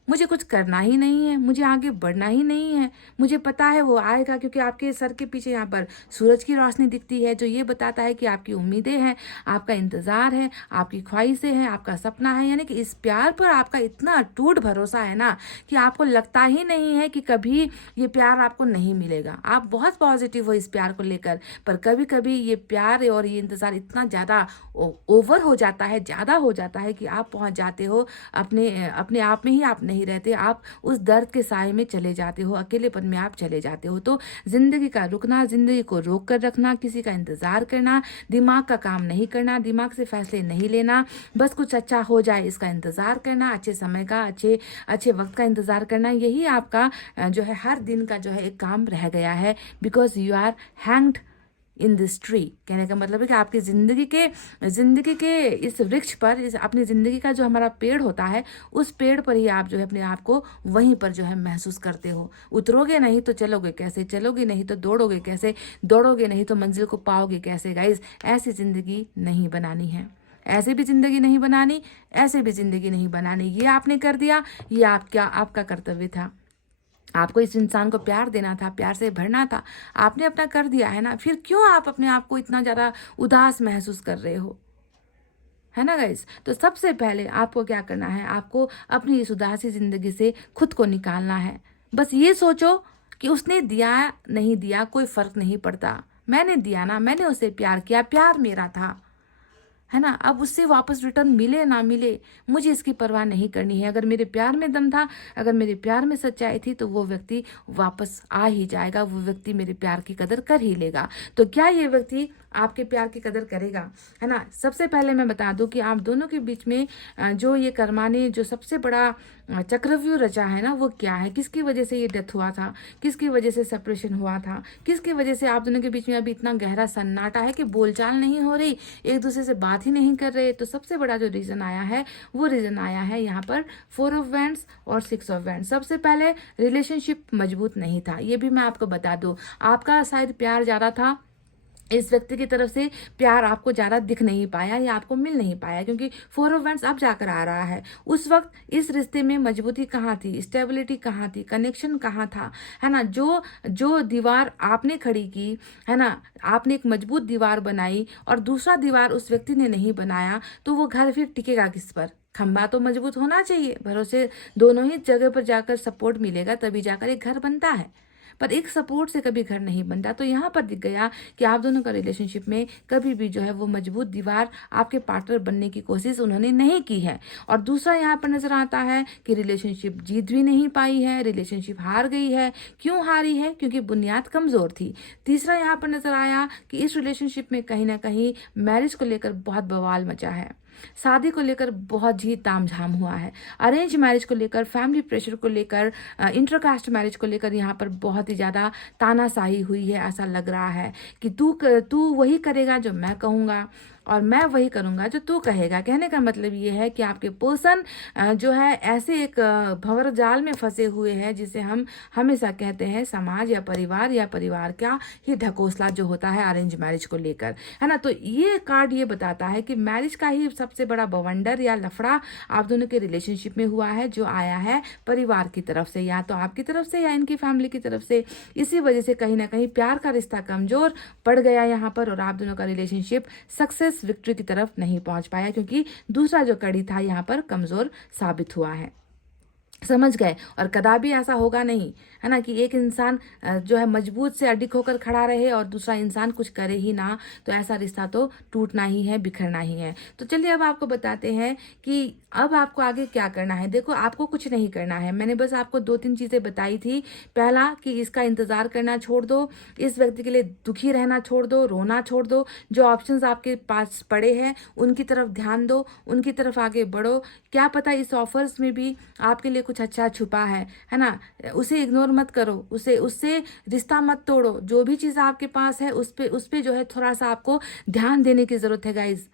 मुझे कुछ करना ही नहीं है, मुझे आगे बढ़ना ही नहीं है। मुझे पता है वो आएगा, क्योंकि आपके सर के पीछे यहाँ पर सूरज की रोशनी दिखती है जो ये बताता है कि आपकी उम्मीदें हैं, आपका इंतज़ार है, आपकी ख्वाहिशें हैं, आपका सपना है। यानी कि इस प्यार पर आपका इतना अटूट भरोसा है ना कि आपको लगता ही नहीं है कि कभी ये प्यार आपको नहीं मिलेगा। आप बहुत पॉजिटिव हो इस प्यार को लेकर, पर कभी कभी ये प्यार और ये इंतज़ार इतना ज़्यादा ओवर हो जाता है, ज़्यादा हो जाता है कि आप पहुँच जाते हो अपने अपने आप में ही आप नहीं रहते, आप उस दर्द के साए में चले जाते हो, अकेलेपन में आप चले जाते हो। तो जिंदगी का रुकना, जिंदगी को रोक कर रखना, किसी का इंतजार करना, दिमाग का काम नहीं करना, दिमाग से फैसले नहीं लेना, बस कुछ अच्छा हो जाए इसका इंतजार करना, अच्छे समय का, अच्छे अच्छे वक्त का इंतजार करना, यही आपका जो है हर दिन का जो है एक काम रह गया है। Because you are hanged in this tree. कहने का मतलब है कि आपकी ज़िंदगी के इस वृक्ष पर, इस अपनी ज़िंदगी का जो हमारा पेड़ होता है, उस पेड़ पर ही आप जो है अपने आप को वहीं पर जो है महसूस करते हो। उतरोगे नहीं तो चलोगे कैसे, चलोगे नहीं तो दौड़ोगे कैसे, दौड़ोगे नहीं तो मंजिल को पाओगे कैसे। गाइज, ऐसी ज़िंदगी नहीं बनानी है, ऐसे भी ज़िंदगी नहीं बनानी, ऐसे भी ज़िंदगी नहीं बनानी। ये आपने कर दिया, ये आपका कर्तव्य था। आपको इस इंसान को प्यार देना था, प्यार से भरना था, आपने अपना कर दिया है ना, फिर क्यों आप अपने आप को इतना ज़्यादा उदास महसूस कर रहे हो, है ना गाइस। तो सबसे पहले आपको क्या करना है, आपको अपनी इस उदासी ज़िंदगी से खुद को निकालना है। बस ये सोचो कि उसने दिया नहीं दिया कोई फ़र्क नहीं पड़ता, मैंने दिया ना, मैंने उसे प्यार किया, प्यार मेरा था, है ना। अब उससे वापस रिटर्न मिले ना मिले मुझे इसकी परवाह नहीं करनी है। अगर मेरे प्यार में दम था, अगर मेरे प्यार में सच्चाई थी, तो वो व्यक्ति वापस आ ही जाएगा, वो व्यक्ति मेरे प्यार की कदर कर ही लेगा। तो क्या ये व्यक्ति आपके प्यार की कदर करेगा, है ना। सबसे पहले मैं बता दूं कि आप दोनों के बीच में जो ये कर्मा ने जो सबसे बड़ा चक्रव्यूह रचा है ना, वो क्या है, किसकी वजह से ये डेथ हुआ था, किसकी वजह से सेपरेशन हुआ था, किसकी वजह से आप दोनों के बीच में अभी इतना गहरा सन्नाटा है कि बोलचाल नहीं हो रही, एक दूसरे से बात ही नहीं कर रहे। तो सबसे बड़ा जो रीज़न आया है, वो रीज़न आया है यहाँ पर 4 ऑफ वैंड्स और 6 ऑफ वैंड्स। सबसे पहले रिलेशनशिप मजबूत नहीं था, ये भी मैं आपको बता दूं। आपका शायद प्यार ज़्यादा था, इस व्यक्ति की तरफ से प्यार आपको ज़्यादा दिख नहीं पाया या आपको मिल नहीं पाया, क्योंकि 4 ऑफ वैंड्स अब जाकर आ रहा है। उस वक्त इस रिश्ते में मजबूती कहाँ थी, स्टेबिलिटी कहाँ थी, कनेक्शन कहाँ था, है ना। जो जो दीवार आपने खड़ी की, है ना, आपने एक मजबूत दीवार बनाई और दूसरा दीवार उस व्यक्ति ने नहीं बनाया, तो वो घर फिर टिकेगा किस पर। खंभा तो मजबूत होना चाहिए, भरोसे दोनों ही जगह पर जाकर सपोर्ट मिलेगा तभी जाकर एक घर बनता है, पर एक सपोर्ट से कभी घर नहीं बनता। तो यहाँ पर दिख गया कि आप दोनों का रिलेशनशिप में कभी भी जो है वो मजबूत दीवार आपके पार्टनर बनने की कोशिश उन्होंने नहीं की है। और दूसरा यहाँ पर नजर आता है कि रिलेशनशिप जीत भी नहीं पाई है, रिलेशनशिप हार गई है। क्यों हारी है, क्योंकि बुनियाद कमजोर थी। तीसरा यहाँ पर नजर आया कि इस रिलेशनशिप में कहीं ना कहीं मैरिज को लेकर बहुत बवाल मचा है, शादी को लेकर बहुत ही तामझाम हुआ है, अरेंज मैरिज को लेकर, फैमिली प्रेशर को लेकर, इंटरकास्ट मैरिज को लेकर यहाँ पर बहुत ही ज़्यादा तानाशाही हुई है। ऐसा लग रहा है कि तू वही करेगा जो मैं कहूँगा और मैं वही करूँगा जो तू कहेगा। कहने का मतलब ये है कि आपके पर्सन जो है ऐसे एक भंवर जाल में फंसे हुए हैं जिसे हम हमेशा कहते हैं समाज या परिवार का ही ढकोसला जो होता है अरेंज मैरिज को लेकर, है ना। तो ये कार्ड ये बताता है कि मैरिज का ही सबसे बड़ा बवंडर या लफड़ा आप दोनों के रिलेशनशिप में हुआ है, जो आया है परिवार की तरफ से, या तो आपकी तरफ से या इनकी फैमिली की तरफ से। इसी वजह से कहीं ना कहीं प्यार का रिश्ता कमजोर पड़ गया यहाँ पर और आप दोनों का रिलेशनशिप सक्सेस विक्ट्री की तरफ नहीं पहुंच पाया, क्योंकि दूसरा जो कड़ी था यहाँ पर कमजोर साबित हुआ है। समझ गए। और कदापि ऐसा होगा नहीं, है ना, कि एक इंसान जो है मजबूत से अडिग होकर खड़ा रहे और दूसरा इंसान कुछ करे ही ना, तो ऐसा रिश्ता तो टूटना ही है, बिखरना ही है। तो चलिए अब आपको बताते हैं कि अब आपको आगे क्या करना है। देखो, आपको कुछ नहीं करना है, मैंने बस आपको 2-3 चीजें बताई थी। पहला कि इसका इंतजार करना छोड़ दो, इस व्यक्ति के लिए दुखी रहना छोड़ दो, रोना छोड़ दो, जो ऑप्शंस आपके पास पड़े हैं उनकी तरफ ध्यान दो, उनकी तरफ आगे बढ़ो। क्या पता इस ऑफर्स में भी आपके लिए कुछ अच्छा छुपा है ना। उसे इग्नोर मत करो, उसे उससे रिश्ता मत तोड़ो। जो भी चीज़ आपके पास है उस पे जो है थोड़ा सा आपको ध्यान देने की जरूरत है गाइज।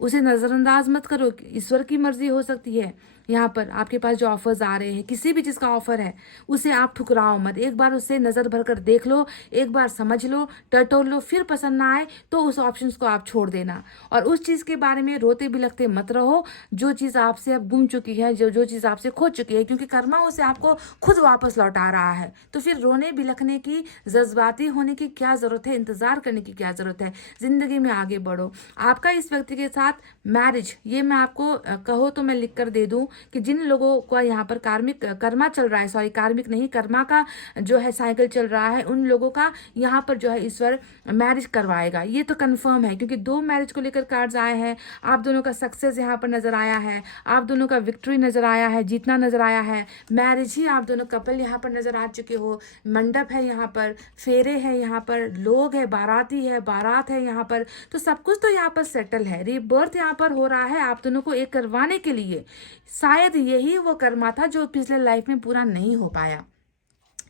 उसे नजरअंदाज मत करो, ईश्वर की मर्जी हो सकती है। यहाँ पर आपके पास जो ऑफर्स आ रहे हैं, किसी भी चीज का ऑफर है, उसे आप ठुकराओ मत। एक बार उससे नजर भर कर देख लो, एक बार समझ लो, टटोल लो, फिर पसंद ना आए तो उस ऑप्शंस को आप छोड़ देना। और उस चीज के बारे में रोते बिलखते मत रहो जो चीज आपसे अब गुम चुकी है, जो जो चीज आपसे खो चुकी है, क्योंकि कर्मा उसे आपको खुद वापस लौटा रहा है। तो फिर रोने बिलखने की, जज्बाती होने की क्या जरूरत है, इंतजार करने की क्या जरूरत है। जिंदगी में आगे बढ़ो। आपका इस व्यक्ति के साथ मैरिज, ये मैं आपको कहो तो मैं लिख कर दे दूं कि जिन लोगों का यहाँ पर कार्मिक कर्मा चल रहा है, सॉरी कार्मिक नहीं, कर्मा का जो है साइकिल चल रहा है, उन लोगों का यहाँ पर जो है ईश्वर मैरिज करवाएगा। ये तो कंफर्म है, क्योंकि 2 मैरिज को लेकर कार्ड्स आए हैं। आप दोनों का सक्सेस यहाँ पर नजर आया है, आप दोनों का विक्ट्री नजर आया है, जीतना नजर आया है। मैरिज ही आप दोनों कपल यहाँ पर नजर आ चुके हो। मंडप है यहाँ पर, फेरे है यहाँ पर, लोग है, बाराती है, बारात है यहाँ पर। तो सब कुछ तो यहाँ पर सेटल है। रीबर्थ यहाँ पर हो रहा है आप दोनों को एक करवाने के लिए। शायद यही वो कर्मा था जो पिछले लाइफ में पूरा नहीं हो पाया।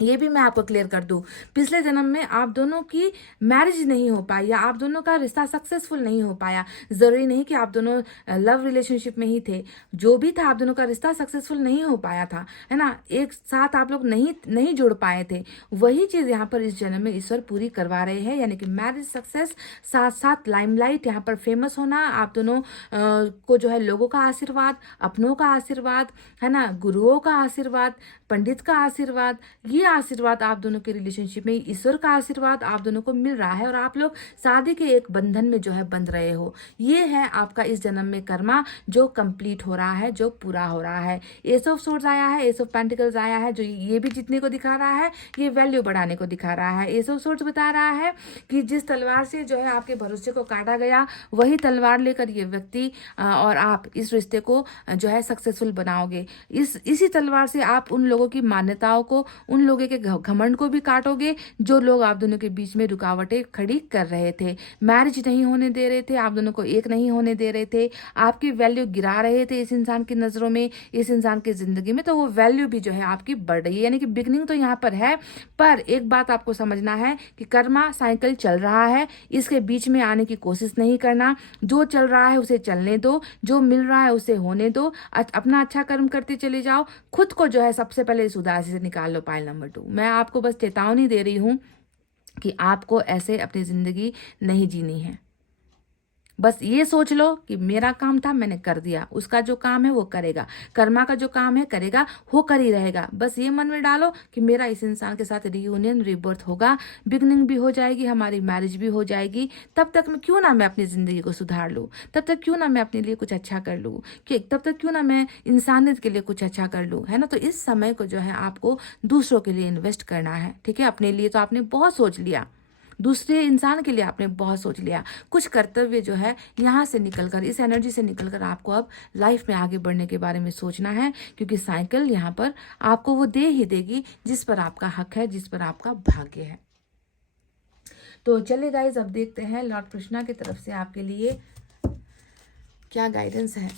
ये भी मैं आपको क्लियर कर दूं, पिछले जन्म में आप दोनों की मैरिज नहीं हो पाई या आप दोनों का रिश्ता सक्सेसफुल नहीं हो पाया। जरूरी नहीं कि आप दोनों लव रिलेशनशिप में ही थे, जो भी था आप दोनों का रिश्ता सक्सेसफुल नहीं हो पाया था, है ना। एक साथ आप लोग नहीं जुड़ पाए थे। वही चीज यहाँ पर इस जन्म में ईश्वर पूरी करवा रहे हैं, यानी कि मैरिज सक्सेस, साथ साथ लाइमलाइट, यहाँ पर फेमस होना, आप दोनों को जो है लोगों का आशीर्वाद, अपनों का आशीर्वाद, है ना, गुरुओं का आशीर्वाद, पंडित का आशीर्वाद, ये आशीर्वाद आप दोनों के रिलेशनशिप में, ईश्वर का आशीर्वाद आप दोनों को मिल रहा है और आप लोग शादी के एक बंधन में जो है बंध रहे हो। ये है आपका इस जन्म में कर्मा जो कंप्लीट हो रहा है, जो पूरा हो रहा है। एस ऑफ सोर्ड्स आया है, एस ऑफ पेंटिकल्स आया है, जो ये भी जीतने को दिखा रहा है, ये वैल्यू बढ़ाने को दिखा रहा है। एस ऑफ सोर्ड्स बता रहा है कि जिस तलवार से जो है आपके भरोसे को काटा गया, वही तलवार लेकर ये व्यक्ति और आप इस रिश्ते को जो है सक्सेसफुल बनाओगे। इसी तलवार से आप उन लोगों की मान्यताओं को, उन लोगों के घमंड को भी काटोगे जो लोग आप दोनों के बीच में रुकावटें खड़ी कर रहे थे, मैरिज नहीं होने दे रहे थे, आप दोनों को एक नहीं होने दे रहे थे, आपकी वैल्यू गिरा रहे थे इस इंसान की नजरों में, इस इंसान की जिंदगी में। तो वो वैल्यू भी जो है आपकी बढ़ रही है, यानी कि बिगनिंग तो यहाँ पर है। पर एक बात आपको समझना है कि कर्मा साइकिल चल रहा है, इसके बीच में आने की कोशिश नहीं करना। जो चल रहा है उसे चलने दो, जो मिल रहा है उसे होने दो, अपना अच्छा कर्म करते चले जाओ। खुद को जो है सबसे पहले इस उदासी से निकाल लो। पाइल नंबर 2, मैं आपको बस चेतावनी दे रही हूं कि आपको ऐसे अपनी जिंदगी नहीं जीनी है। बस ये सोच लो कि मेरा काम था, मैंने कर दिया, उसका जो काम है वो करेगा, कर्मा का जो काम है करेगा, होकर ही रहेगा। बस ये मन में डालो कि मेरा इस इंसान के साथ रियूनियन, रीबर्थ होगा, बिगनिंग भी हो जाएगी, हमारी मैरिज भी हो जाएगी। तब तक मैं क्यों ना मैं अपनी जिंदगी को सुधार लूँ, तब तक क्यों ना मैं अपने लिए कुछ अच्छा कर लूँ, कि तब तक क्यों ना मैं इंसानियत के लिए कुछ अच्छा कर लूँ, है ना। तो इस समय को जो है आपको दूसरों के लिए इन्वेस्ट करना है, ठीक है। अपने लिए तो आपने बहुत सोच लिया, दूसरे इंसान के लिए आपने बहुत सोच लिया। कुछ कर्तव्य जो है यहाँ से निकलकर, इस एनर्जी से निकलकर आपको अब लाइफ में आगे बढ़ने के बारे में सोचना है, क्योंकि साइकिल यहाँ पर आपको वो दे ही देगी जिस पर आपका हक है, जिस पर आपका भाग्य है। तो चलिए गाइज, अब देखते हैं लॉर्ड कृष्णा की तरफ से आपके लिए क्या गाइडेंस है।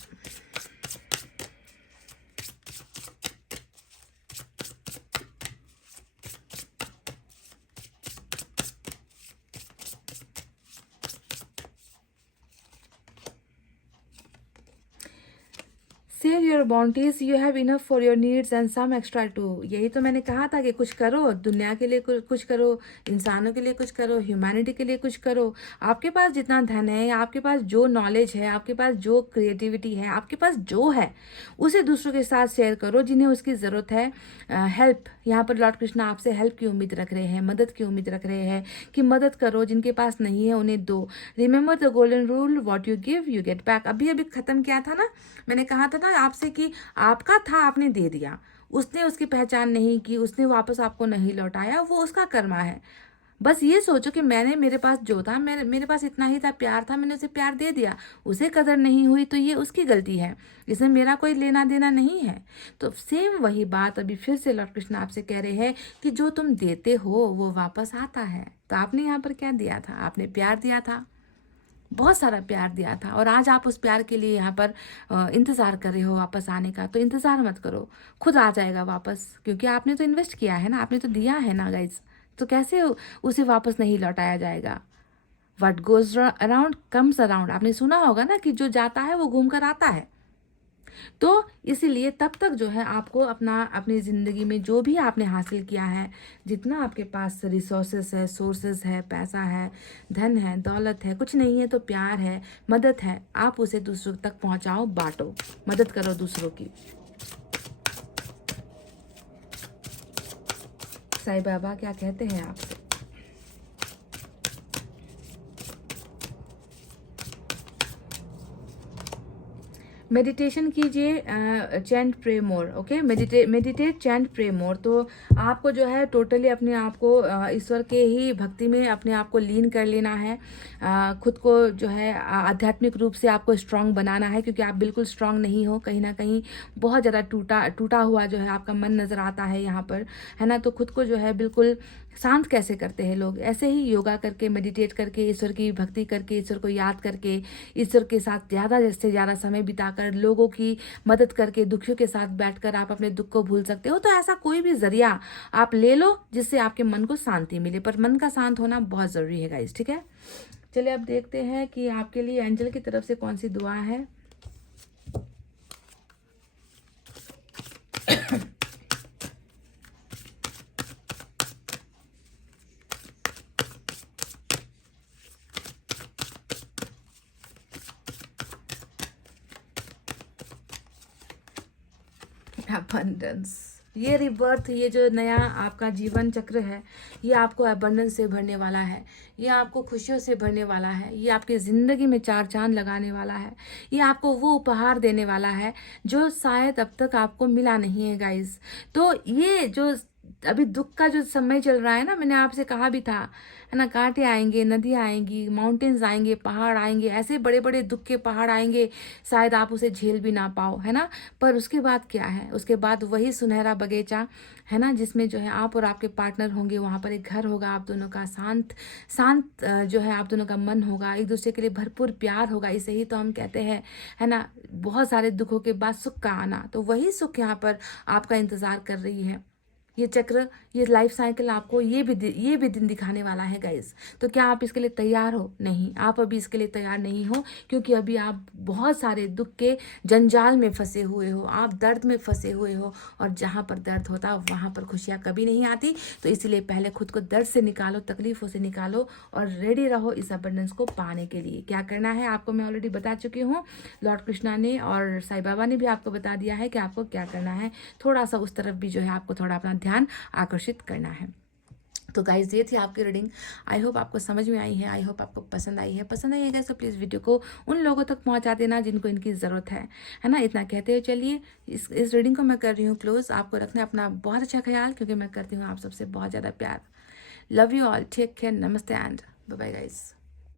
Save your bounties, you have enough for your needs and some extra too। यही तो मैंने कहा था कि कुछ करो, दुनिया के लिए कुछ करो, इंसानों के लिए कुछ करो, ह्यूमैनिटी के लिए कुछ करो। आपके पास जितना धन है, आपके पास जो नॉलेज है, आपके पास जो क्रिएटिविटी है, आपके पास जो है, उसे दूसरों के साथ शेयर करो जिन्हें उसकी ज़रूरत है। हेल्प, यहाँ पर लॉर्ड कृष्णा आपसे हेल्प की उम्मीद रख रहे हैं, मदद की उम्मीद रख रहे हैं कि मदद करो, जिनके पास नहीं है उन्हें दो। Remember the golden rule, what you give you get back. अभी अभी खत्म किया था ना, मैंने कहा था ना आपसे कि आपका था, आपने दे दिया, उसने उसकी पहचान नहीं की, उसने वापस आपको नहीं लौटाया, वो उसका कर्मा है। बस ये सोचो कि मेरे पास जो था, मेरे पास इतना ही था, प्यार था, मैंने उसे प्यार दे दिया, उसे कदर नहीं हुई तो ये उसकी गलती है, इसमें मेरा कोई लेना देना नहीं है। तो सेम वही बात अभी फिर से लॉर्ड कृष्ण आपसे कह रहे हैं कि जो तुम देते हो वो वापस आता है। तो आपने यहाँ पर क्या दिया था? आपने प्यार दिया था, बहुत सारा प्यार दिया था, और आज आप उस प्यार के लिए यहाँ पर इंतज़ार कर रहे हो वापस आने का। तो इंतज़ार मत करो, खुद आ जाएगा वापस, क्योंकि आपने तो इन्वेस्ट किया है ना, आपने तो दिया है ना गाइज। तो कैसे उसे वापस नहीं लौटाया जाएगा? What goes around comes around, आपने सुना होगा ना कि जो जाता है वो घूम कर आता है। तो इसीलिए तब तक जो है आपको अपनी ज़िंदगी में जो भी आपने हासिल किया है, जितना आपके पास रिसोर्सेस है, सोर्सेस है, पैसा है, धन है, दौलत है, कुछ नहीं है तो प्यार है, मदद है, आप उसे दूसरों तक पहुंचाओ, बांटो, मदद करो दूसरों की। साईं बाबा क्या कहते हैं आपसे? मेडिटेशन कीजिए, चैंट प्रे मोर, ओके, मेडिटेट चैंट प्रे मोर। तो आपको जो है टोटली अपने आप को ईश्वर के ही भक्ति में अपने आप को लीन कर लेना है। खुद को जो है आध्यात्मिक रूप से आपको स्ट्रांग बनाना है, क्योंकि आप बिल्कुल स्ट्रांग नहीं हो, कहीं ना कहीं बहुत ज़्यादा टूटा हुआ जो है आपका मन नज़र आता है यहाँ पर, है ना। तो खुद को जो है बिल्कुल शांत कैसे करते हैं लोग? ऐसे ही योगा करके, मेडिटेट करके, ईश्वर की भक्ति करके, ईश्वर को याद करके, ईश्वर के साथ ज़्यादा से ज़्यादा समय बिताकर, लोगों की मदद करके, दुखियों के साथ बैठकर आप अपने दुख को भूल सकते हो। तो ऐसा कोई भी जरिया आप ले लो जिससे आपके मन को शांति मिले, पर मन का शांत होना बहुत ज़रूरी है गाइस, ठीक है। चलिए अब देखते हैं कि आपके लिए एंजल की तरफ से कौन सी दुआ है। अबंडेंस, ये रिबर्थ, ये जो नया आपका जीवन चक्र है, ये आपको अबंडेंस से भरने वाला है, ये आपको खुशियों से भरने वाला है, ये आपकी ज़िंदगी में चार चांद लगाने वाला है, ये आपको वो उपहार देने वाला है जो शायद अब तक आपको मिला नहीं है गाइस। तो ये जो अभी दुख का जो समय चल रहा है ना, मैंने आपसे कहा भी था, है ना, कांटे आएंगे, नदी आएंगी, माउंटेन्स आएंगे, पहाड़ आएंगे, ऐसे बड़े बड़े दुख के पहाड़ आएंगे, शायद आप उसे झेल भी ना पाओ, है ना। पर उसके बाद क्या है? उसके बाद वही सुनहरा बगीचा, है ना, जिसमें जो है आप और आपके पार्टनर होंगे, वहाँ पर एक घर होगा आप दोनों का, शांत शांत जो है आप दोनों का मन होगा, एक दूसरे के लिए भरपूर प्यार होगा। इसे ही तो हम कहते हैं, है ना, बहुत सारे दुखों के बाद सुख का आना। तो वही सुख यहाँ पर आपका इंतज़ार कर रही है। ये चक्र, ये लाइफ साइकिल आपको ये भी दिन दिखाने वाला है गाइस। तो क्या आप इसके लिए तैयार हो? नहीं, आप अभी इसके लिए तैयार नहीं हो, क्योंकि अभी आप बहुत सारे दुख के जंजाल में फंसे हुए हो, आप दर्द में फंसे हुए हो, और जहाँ पर दर्द होता वहाँ पर खुशियाँ कभी नहीं आती। तो इसीलिए पहले खुद को दर्द से निकालो, तकलीफों से निकालो, और रेडी रहो इस अबंडेंस को पाने के लिए। क्या करना है आपको मैं ऑलरेडी बता चुकी हूँ, लॉर्ड कृष्णा ने और साईं बाबा ने भी आपको बता दिया है कि आपको क्या करना है। थोड़ा सा उस तरफ भी जो है आपको थोड़ा अपना ध्यान आकर्षित करना है। तो गाइज ये थी आपकी रीडिंग। आई होप आपको समझ में आई है, आई होप आपको पसंद आई है। पसंद आई है गाइस तो प्लीज़ वीडियो को उन लोगों तक पहुंचा देना जिनको इनकी ज़रूरत है ना। इतना कहते हुए चलिए इस रीडिंग को मैं कर रही हूँ क्लोज। आपको रखना है अपना बहुत अच्छा ख्याल, क्योंकि मैं करती हूँ आप सबसे बहुत ज़्यादा प्यार। Love you all, take care, नमस्ते एंड बाय बाय गाइज।